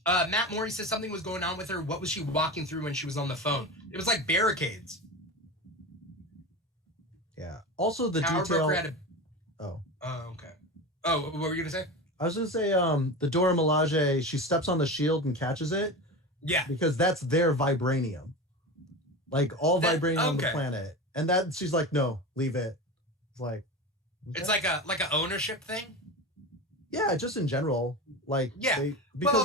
Matt Morey says something was going on with her. What was she walking through when she was on the phone? It was like barricades. Yeah. Also, the Power detail. Broker had okay. Oh, what were you gonna say? I was gonna say, the Dora Milaje, she steps on the shield and catches it. Yeah. Because that's their vibranium. All vibranium on the planet, and that she's like, no, leave it. It's like. Okay. It's like a ownership thing. Yeah, just in general, because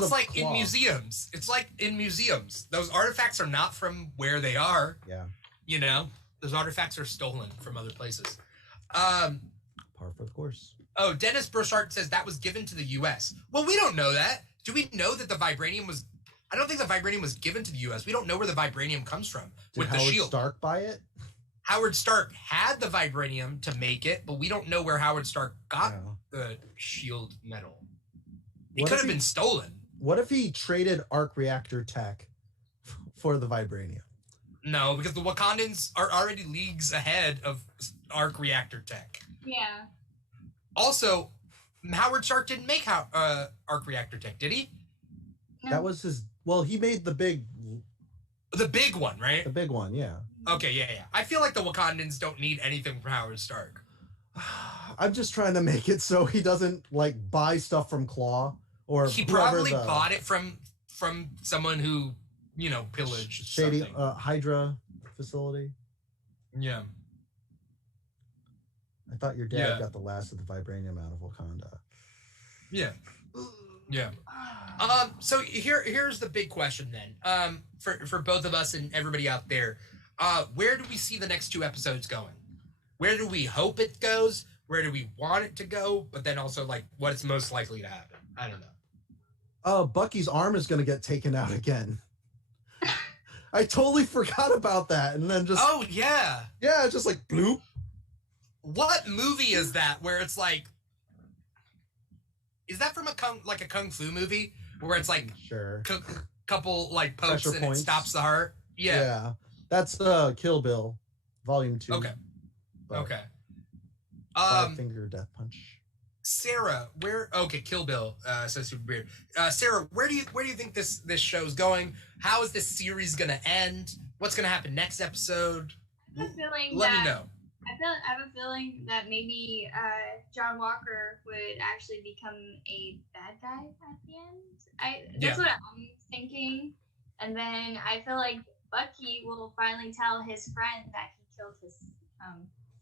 it's like in museums. It's like in museums. Those artifacts are not from where they are. Yeah. Those artifacts are stolen from other places. Par for the course. Oh, Dennis Brochart says that was given to the U.S. Well, we don't know that. do we know that the vibranium was? I don't think the vibranium was given to the U.S. We don't know where the vibranium comes from Did with the Howard shield. Stark buy it? Howard Stark had the vibranium to make it, but we don't know where Howard Stark got the shield metal. It could have been stolen. What if he traded arc reactor tech for the vibranium? No, because the Wakandans are already leagues ahead of arc reactor tech. Yeah. Also, Howard Stark didn't make arc reactor tech, did he? No. That was his. Well, he made the big one, right? The big one, yeah. Okay, yeah. I feel like the Wakandans don't need anything from Howard Stark. I'm just trying to make it so he doesn't like buy stuff from Claw or he probably bought it from someone who pillaged shady something. Hydra facility. Yeah. I thought your dad got the last of the vibranium out of Wakanda. Yeah. Yeah. So here's the big question then. For both of us and everybody out there, where do we see the next 2 episodes going? Where do we hope it goes? Where do we want it to go? But then also like what is most likely to happen? I don't know. Bucky's arm is going to get taken out again. I totally forgot about that, and then just yeah, it's just like bloop. What movie is that? Where it's like, is that from a kung fu movie where it's like couple like pokes Pressure and points. it stops the heart? Yeah. That's Kill Bill, Volume 2. Okay. Okay. 5-finger death punch. Sarah, Kill Bill, so super weird. Sarah, where do you think this show's going? How is this series gonna end? What's gonna happen next episode? I have a feeling Let me know. I have a feeling that maybe John Walker would actually become a bad guy at the end. That's what I'm thinking. And then I feel like Bucky will finally tell his friend that he killed his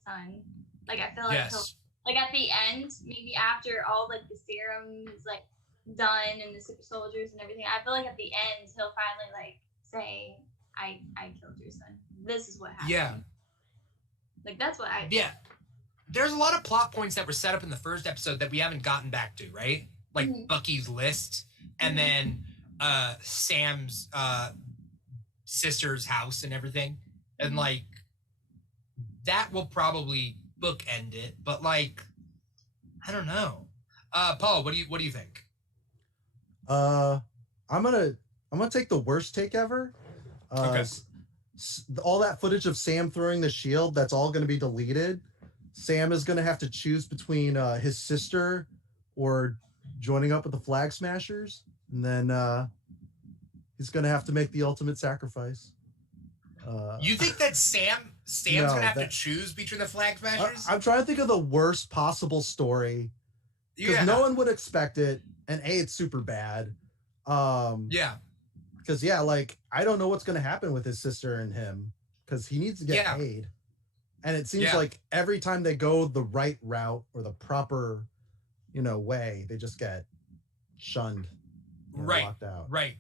son. Like I feel like he'll, like at the end, maybe after all like the serum is like done and the super soldiers and everything, I feel like at the end he'll finally like say, I killed your son. This is what happened. Yeah. Like that's what I There's a lot of plot points that were set up in the first episode that we haven't gotten back to, right? Like Bucky's list and then Sam's sister's house and everything. And like that will probably bookend it, but like I don't know. Paul, what do you think? I'm gonna take the worst take ever. Okay. All that footage of Sam throwing the shield, that's all going to be deleted. Sam is going to have to choose between his sister or joining up with the Flag Smashers, and then he's going to have to make the ultimate sacrifice. You think that Sam's going to have to choose between the Flag Smashers? I'm trying to think of the worst possible story because no one would expect it, and it's super bad. Because like I don't know what's going to happen with his sister and him because he needs to get paid, and it seems like every time they go the right route or the proper, way, they just get shunned, locked out. Right.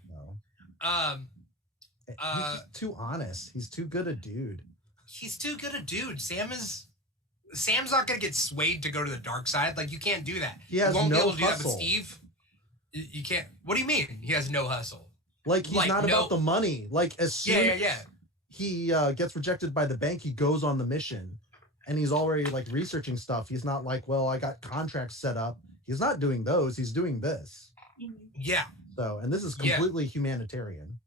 He's just too honest. He's too good a dude. He's too good a dude. Sam's not going to get swayed to go to the dark side. Like you can't do that. He has you won't no be able to do that hustle. with Steve. You can't. What do you mean? He has no hustle. Like he's not about the money. Like as soon as he gets rejected by the bank, he goes on the mission, and he's already like researching stuff. He's not like, well, I got contracts set up. He's not doing those. He's doing this. Yeah. So, and this is completely humanitarian.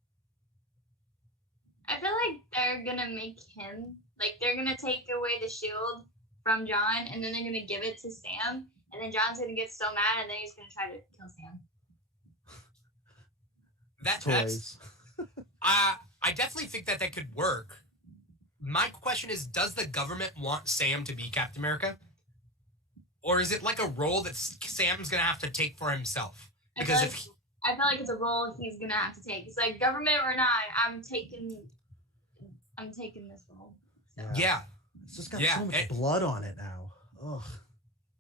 I feel like they're gonna make him like they're gonna take away the shield from John, and then they're gonna give it to Sam, and then John's gonna get so mad, and then he's gonna try to kill Sam. That's I definitely think that could work. My question is, does the government want Sam to be Captain America? Or is it like a role that Sam's going to have to take for himself? Because I feel like it's a role he's going to have to take. It's like, government or not, I'm taking this role. So. Yeah. It's just got so much blood on it now. Ugh.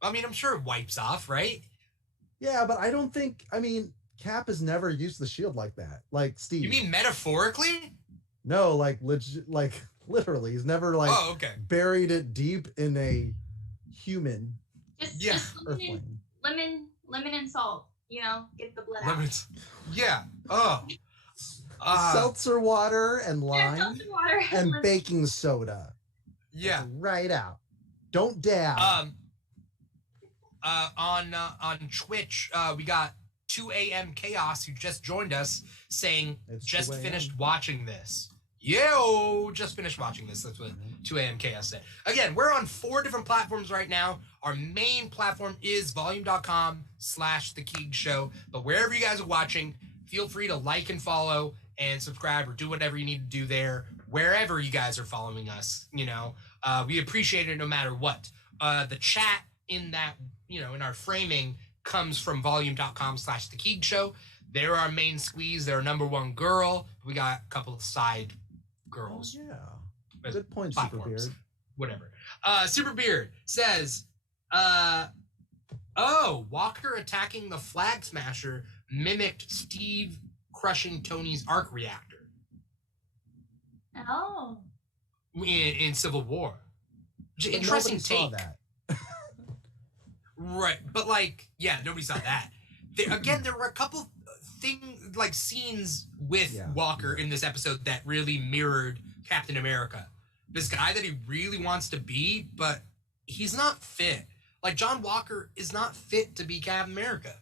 I mean, I'm sure it wipes off, right? Yeah, but I don't think, Cap has never used the shield like that. Like Steve. You mean metaphorically? No, like literally. He's never buried it deep in a human. Just lemon and salt. get the blood out. Yeah. Oh. Seltzer water and lime seltzer water and baking soda. Yeah. Right out. Don't dab. On Twitch, we got 2 a.m. Chaos who just joined us saying, just finished watching this. Yo, just finished watching this. That's what 2 a.m. Chaos said. Again, we're on 4 different platforms right now. Our main platform is volume.com/The Keeg Show. But wherever you guys are watching, feel free to like and follow and subscribe or do whatever you need to do there. Wherever you guys are following us, we appreciate it no matter what. The chat in that, in our framing comes from volume.com/The Keeg Show. They're our main squeeze. They're our number one girl. We got a couple of side girls. Oh, yeah. Good point, Superbeard. Whatever. Superbeard says, Walker attacking the Flag Smasher mimicked Steve crushing Tony's arc reactor. Oh. In Civil War. But Interesting nobody saw take. that. Right, but nobody saw that. There were a couple scenes with Walker in this episode that really mirrored Captain America. This guy that he really wants to be, but he's not fit. John Walker is not fit to be Captain America.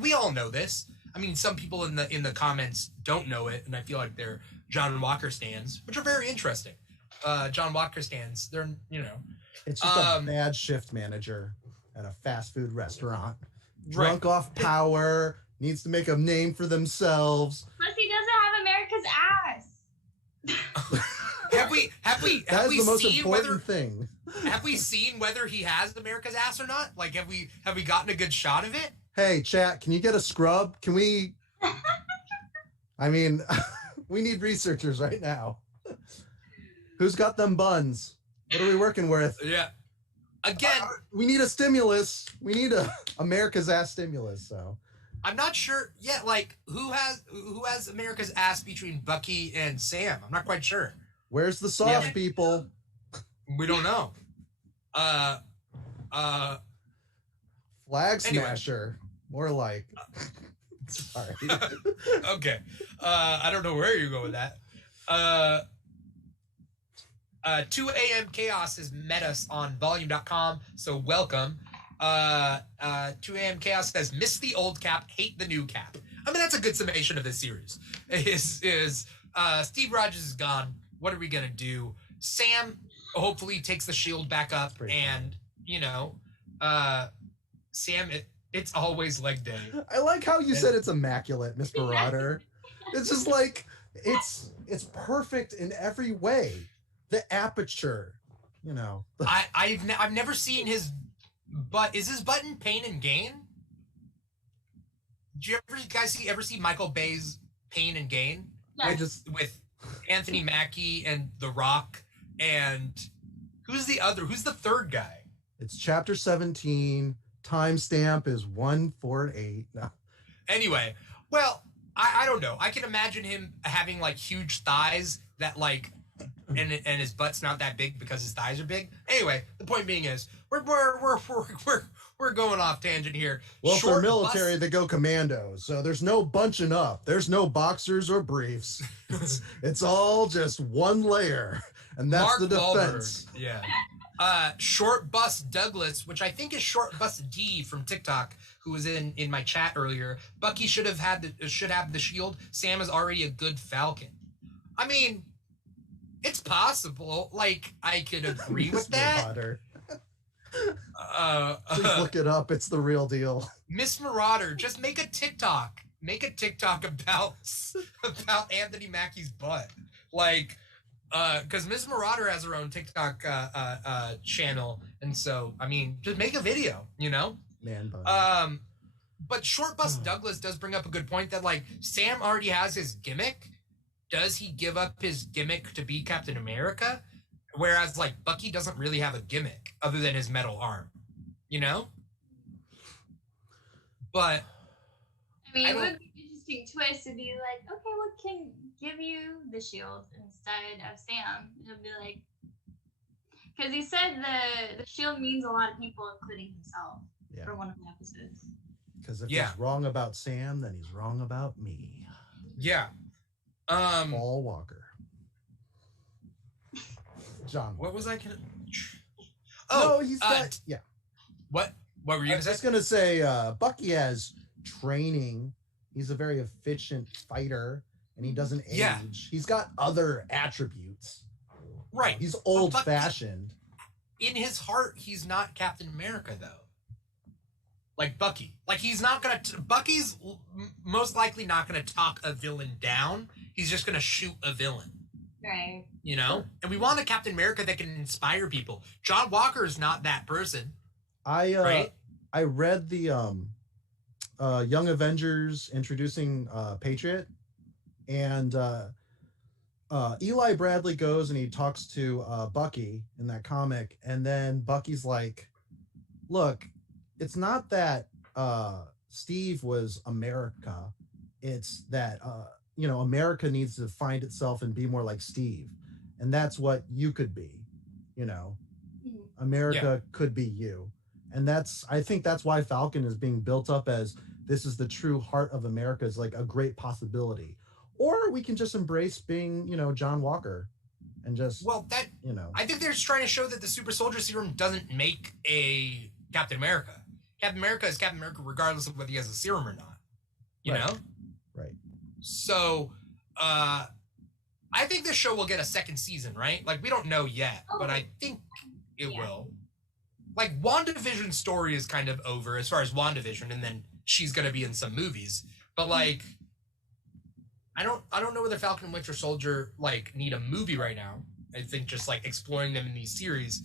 We all know this. I mean, some people in the comments don't know it, and I feel like they're John Walker stans, which are very interesting. John Walker stans, they're It's just a bad shift manager at a fast food restaurant. Drunk off power, needs to make a name for themselves. Plus, he doesn't have America's ass. Have we That's the most seen important thing. Have we seen whether he has America's ass or not? Have we gotten a good shot of it? Hey, chat, can you get a scrub? Can we? I mean, we need researchers right now. Who's got them buns? What are we working with? Yeah. Again, we need a stimulus. We need a America's ass stimulus. So I'm not sure. Yeah, who has America's ass between Bucky and Sam? I'm not quite sure. Where's the soft people? We don't know. Flag smasher. More like. Sorry. Okay. I don't know where you're going with that. 2 a.m. Chaos has met us on volume.com, so welcome. 2 a.m. Chaos says, miss the old Cap, hate the new Cap. I mean, that's a good summation of this series. Steve Rogers is gone. What are we going to do? Sam hopefully takes the shield back up, and, Sam, it's always leg day. I like how you said it's immaculate, Miss Marauder. It's just it's perfect in every way. The aperture, I've never seen his butt. Is his butt in Pain and Gain? Did you guys ever see Michael Bay's Pain and Gain? No. With Anthony Mackie and The Rock, and who's the third guy? It's chapter 17. Timestamp is 148. No. Anyway, well, I don't know. I can imagine him having huge thighs that and his butt's not that big because his thighs are big. Anyway, the point being is we're going off tangent here. Well, for military, they go commando, so there's no bunching up. There's no boxers or briefs. It's all just one layer, and that's Mark the defense. Wahlberg. Yeah. Short Bus Douglas, which I think is Short Bus D from TikTok, who was in my chat earlier. Bucky should have the shield. Sam is already a good Falcon. I mean, it's possible. I could agree with that. Please look it up. It's the real deal. Miss Marauder, just make a TikTok. Make a TikTok about Anthony Mackie's butt. Because Miss Marauder has her own TikTok channel, and so I mean, just make a video. Man bun. But Short Bus Douglas does bring up a good point that Sam already has his gimmick. Does he give up his gimmick to be Captain America? Whereas Bucky doesn't really have a gimmick other than his metal arm, But I mean, it would be an interesting twist to be okay, what can give you the shield instead of Sam? It'll be because he said the shield means a lot of people, including himself, for one of the episodes. Because if he's wrong about Sam, then he's wrong about me. Yeah. Paul Walker. John. What was I gonna? Oh, no, he's got. Yeah. What were you gonna say? I was gonna say Bucky has training. He's a very efficient fighter, and he doesn't age. Yeah. He's got other attributes. Right. He's old-fashioned. In his heart, he's not Captain America, though. Like Bucky. Like, he's not gonna... Bucky's most likely not gonna talk a villain down. He's just gonna shoot a villain. Right. You know? And we want a Captain America that can inspire people. John Walker is not that person. I read the Young Avengers introducing Patriot, and Eli Bradley goes and he talks to Bucky in that comic, and then Bucky's like, look, it's not that Steve was America, it's that America needs to find itself and be more like Steve, and that's what you could be, America could be you. And I think that's why Falcon is being built up as this is the true heart of America, is like a great possibility. Or we can just embrace being, John Walker and just, I think they're just trying to show that the super soldier serum doesn't make a Captain America. Captain America is Captain America regardless of whether he has a serum or not, you know? Right. So, I think this show will get a second season, right? Like, we don't know yet, but I think it will. Like, WandaVision's story is kind of over as far as WandaVision, and then she's going to be in some movies. But, like, I don't know whether Falcon and Winter Soldier, like, need a movie right now. I think just, like, exploring them in these series,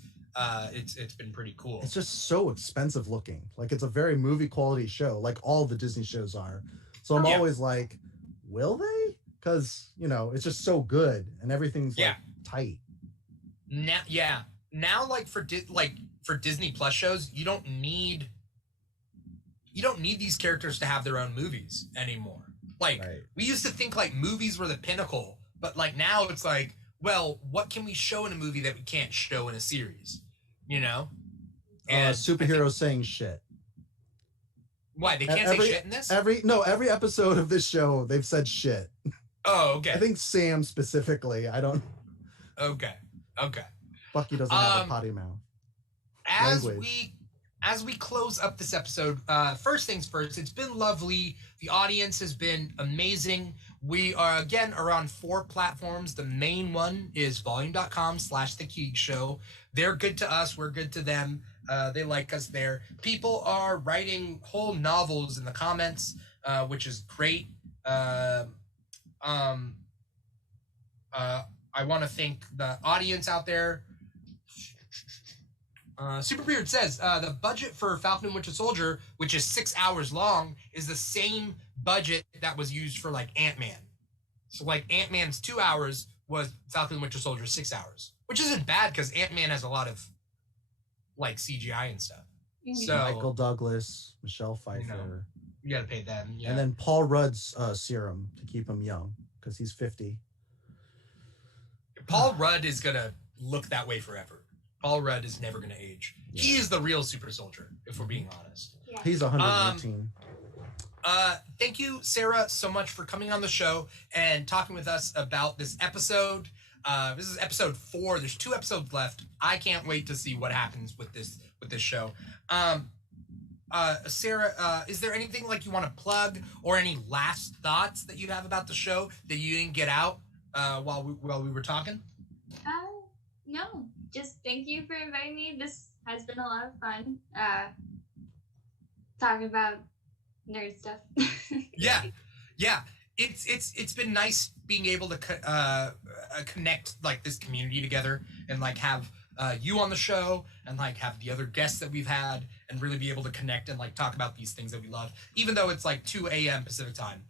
it's been pretty cool. It's just so expensive looking. Like, it's a very movie quality show, like all the Disney shows are. So I'm always like, will they? Because, it's just so good, and everything's, like, tight. Now, like, for Disney Plus shows, you don't need these characters to have their own movies anymore. Like, we used to think like movies were the pinnacle, but like now it's like, well, what can we show in a movie that we can't show in a series? And superheroes saying shit. Why, they can't say shit in this? Every episode of this show they've said shit. Oh, okay. I think Sam specifically. I don't. Okay. Bucky doesn't have a potty mouth. As we close up this episode, first things first, it's been lovely. The audience has been amazing. We are on 4 platforms. The main one is volume.com/The Keeg Show. They're good to us. We're good to them. They like us there. People are writing whole novels in the comments, which is great. I want to thank the audience out there. Superbeard says the budget for Falcon and Winter Soldier, which is 6 hours long, is the same budget that was used for like Ant-Man. So like Ant-Man's 2 hours was Falcon and Winter Soldier 6 hours, which isn't bad because Ant-Man has a lot of like CGI and stuff. So Michael Douglas, Michelle Pfeiffer. You gotta pay them. Yeah. And then Paul Rudd's serum to keep him young because he's 50. Paul Rudd is gonna look that way forever. Paul Rudd is never going to age. Yeah. He is the real super soldier, if we're being honest. Yeah. He's 118. Thank you, Sarah, so much for coming on the show and talking with us about this episode. This is episode 4. There's 2 episodes left. I can't wait to see what happens with this show. Sarah, is there anything like you want to plug or any last thoughts that you have about the show that you didn't get out while we were talking? No. Just thank you for inviting me. This has been a lot of fun. Talking about nerd stuff. Yeah. It's been nice being able to connect like this community together and like have you on the show and like have the other guests that we've had and really be able to connect and like talk about these things that we love, even though it's like 2 a.m. Pacific time.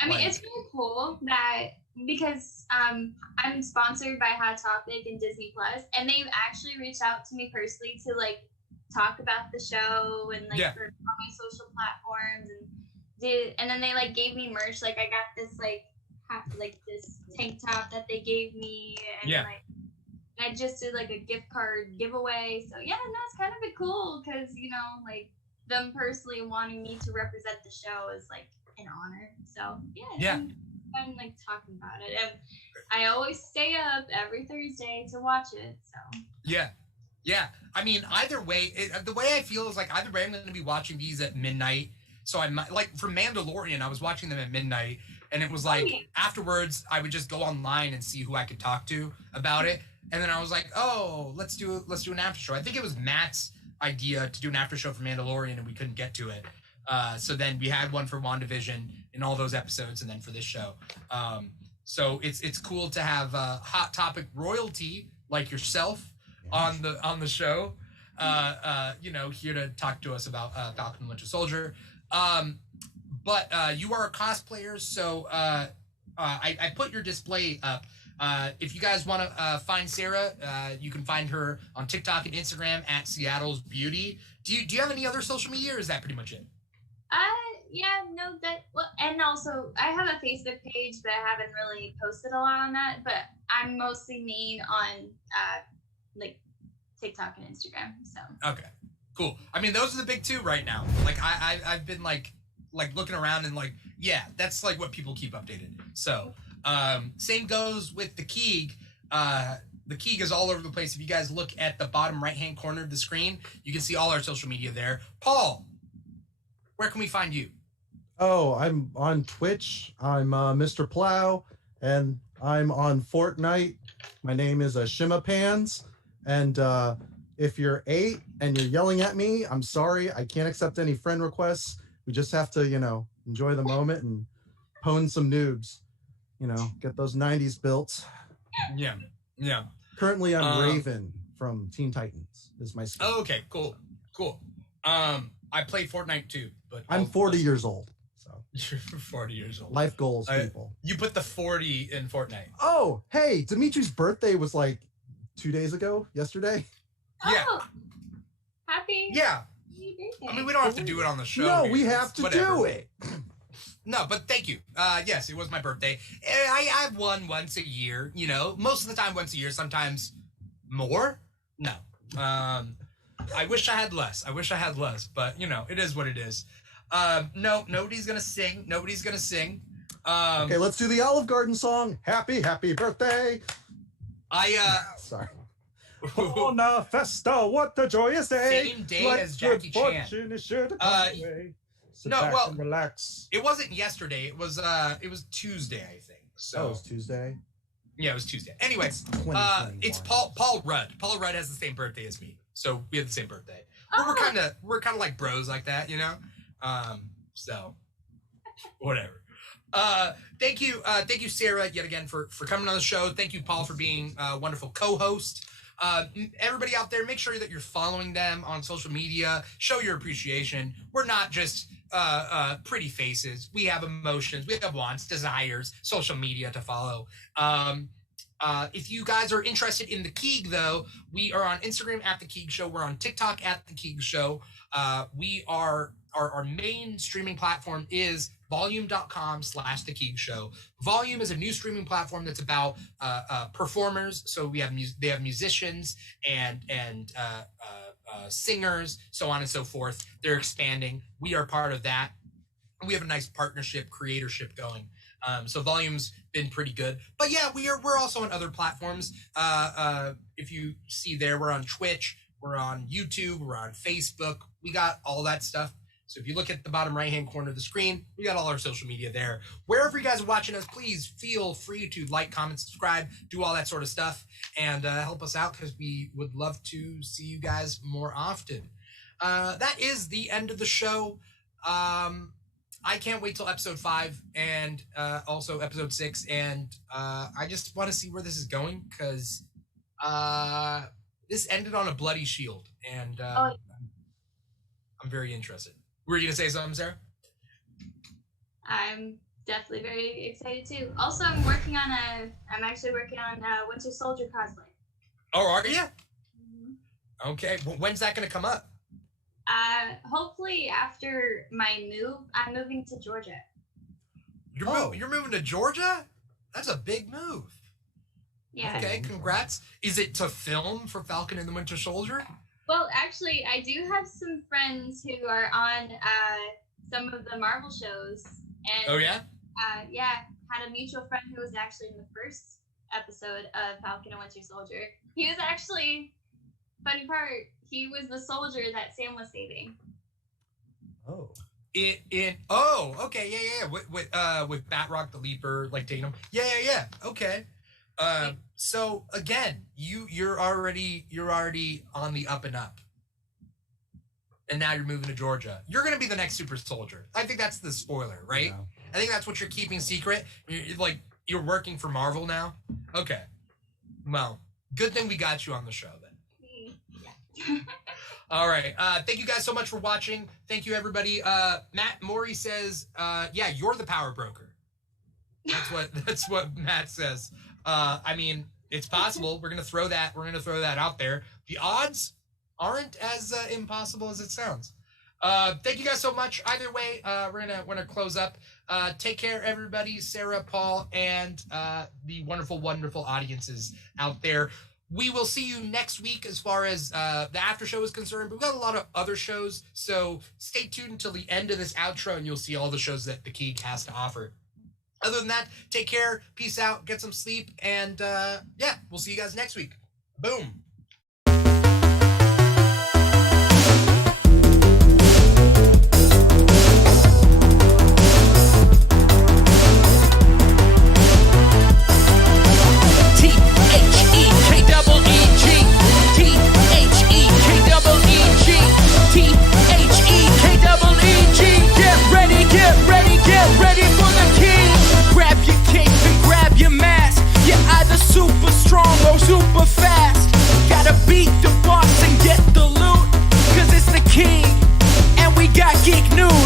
It's really cool that. Because I'm sponsored by Hot Topic and Disney Plus, and they've actually reached out to me personally to like talk about the show and like for on my social platforms and then they like gave me merch. Like I got this like this tank top that they gave me, and like I just did like a gift card giveaway. So yeah, no, it's kind of cool because like them personally wanting me to represent the show is like an honor. So Yeah. I'm like talking about it, and I always stay up every Thursday to watch it. So Yeah. I mean, either way, the way I feel is like either way I'm going to be watching these at midnight. So I might, like for Mandalorian, I was watching them at midnight, and it was like afterwards I would just go online and see who I could talk to about it. And then I was like, oh, let's do an after show. I think it was Matt's idea to do an after show for Mandalorian, and we couldn't get to it. So then we had one for WandaVision in all those episodes, and then for this show. So it's cool to have hot topic royalty like yourself on the show. Here to talk to us about Falcon and Winter Soldier. But you are a cosplayer, so I put your display up. If you guys want to find Sarah, you can find her on TikTok and Instagram at Seattle's Beauty. Do you have any other social media, or is that pretty much it? And also I have a Facebook page, but I haven't really posted a lot on that. But I'm mostly mean on like TikTok and Instagram. So okay, cool. I mean, those are the big two right now. Like I've been like looking around and like, yeah, that's like what people keep updated. So same goes with the Keeg. The Keeg is all over the place. If you guys look at the bottom right hand corner of the screen, you can see all our social media there. Paul, where can we find you? Oh, I'm on Twitch. I'm Mr. Plow, and I'm on Fortnite. My name is Shimapans, and if you're 8 and you're yelling at me, I'm sorry. I can't accept any friend requests. We just have to, enjoy the moment and pwn some noobs. Get those 90s built. Yeah. Currently, I'm Raven from Teen Titans. Is my skin. Oh, okay, cool. I play Fortnite too, but I'm 40 years old. So you're 40 years old. Life goals, people. You put the 40 in Fortnite. Oh, hey, Dimitri's birthday was like 2 days ago, yesterday. Yeah. Oh, happy. Yeah. Birthday. I mean, we don't have to do it on the show. No, here. we have to do it. No, but thank you. Yes, it was my birthday. I have one once a year, most of the time once a year, sometimes more. No. I wish I had less. But it is what it is. No, nobody's gonna sing. Okay, let's do the Olive Garden song. Happy birthday. Sorry. Bona festa, what a joyous day. Same day as Jackie Chan. Relax. It wasn't yesterday. It was Tuesday, I think. So it was Tuesday. Yeah, it was Tuesday. Anyway, it's Paul Rudd. Paul Rudd has the same birthday as me, so we have the same birthday. We're kind of like bros like that, So whatever. Thank you, Sarah, yet again for coming on the show. Thank you, Paul, for being a wonderful co-host. Everybody out there, make sure that you're following them on social media. Show your appreciation. We're not just pretty faces. We have emotions. We have wants, desires, social media to follow. If you guys are interested in the Keeg, though, we are on Instagram at the Keeg Show. We're on TikTok at the Keeg Show. Our main streaming platform is volume.com/the Keeg Show. Volume is a new streaming platform that's about performers. So they have musicians and singers, so on and so forth. They're expanding. We are part of that. We have a nice partnership, creatorship going. So Volume's been pretty good. But yeah, we're also on other platforms. If you see there, we're on Twitch, we're on YouTube, we're on Facebook. We got all that stuff. So if you look at the bottom right-hand corner of the screen, we got all our social media there. Wherever you guys are watching us, please feel free to like, comment, subscribe, do all that sort of stuff, and help us out because we would love to see you guys more often. That is the end of the show. I can't wait till episode 5 and also episode 6, and I just want to see where this is going because this ended on a bloody shield, and I'm very interested. Were you gonna say something, Sarah? I'm definitely very excited too. Also, I'm actually working on Winter Soldier cosplay. Oh, are you? Mm-hmm. Okay. Well, when's that gonna come up? Hopefully after my move. I'm moving to Georgia. You're moving to Georgia? That's a big move. Yeah. Okay, congrats. Is it to film for Falcon and the Winter Soldier? Well, actually, I do have some friends who are on some of the Marvel shows. And, Oh, yeah? Yeah, had a mutual friend who was actually in the first episode of Falcon and Winter Soldier. He was actually, funny part, he was the soldier that Sam was saving. Oh. Oh, okay, yeah. With Batroc the Leaper, like taking him. Yeah. Okay. So again, you're already on the up and up, and now you're moving to Georgia. You're gonna be the next super soldier. I think that's the spoiler, right? Yeah. I think that's what you're keeping secret. You're working for Marvel now. Okay. Well, good thing we got you on the show then. Yeah. All right. Thank you guys so much for watching. Thank you, everybody. Matt Maury says, yeah, you're the power broker. That's what Matt says. I mean, it's possible. We're gonna throw that out there. The odds aren't as impossible as it sounds. Thank you guys so much. Either way, we're gonna close up. Take care, everybody. Sarah, Paul, and the wonderful, wonderful audiences out there. We will see you next week as far as the after show is concerned, but we've got a lot of other shows, so stay tuned until the end of this outro and you'll see all the shows that the Keeg has to offer. Other than that, take care, peace out, get some sleep, and yeah, we'll see you guys next week. Boom. Get ready for the king. Grab your cape and grab your mask. You're either super strong or super fast. Gotta beat the boss and get the loot, 'cause it's the king, and we got geek news.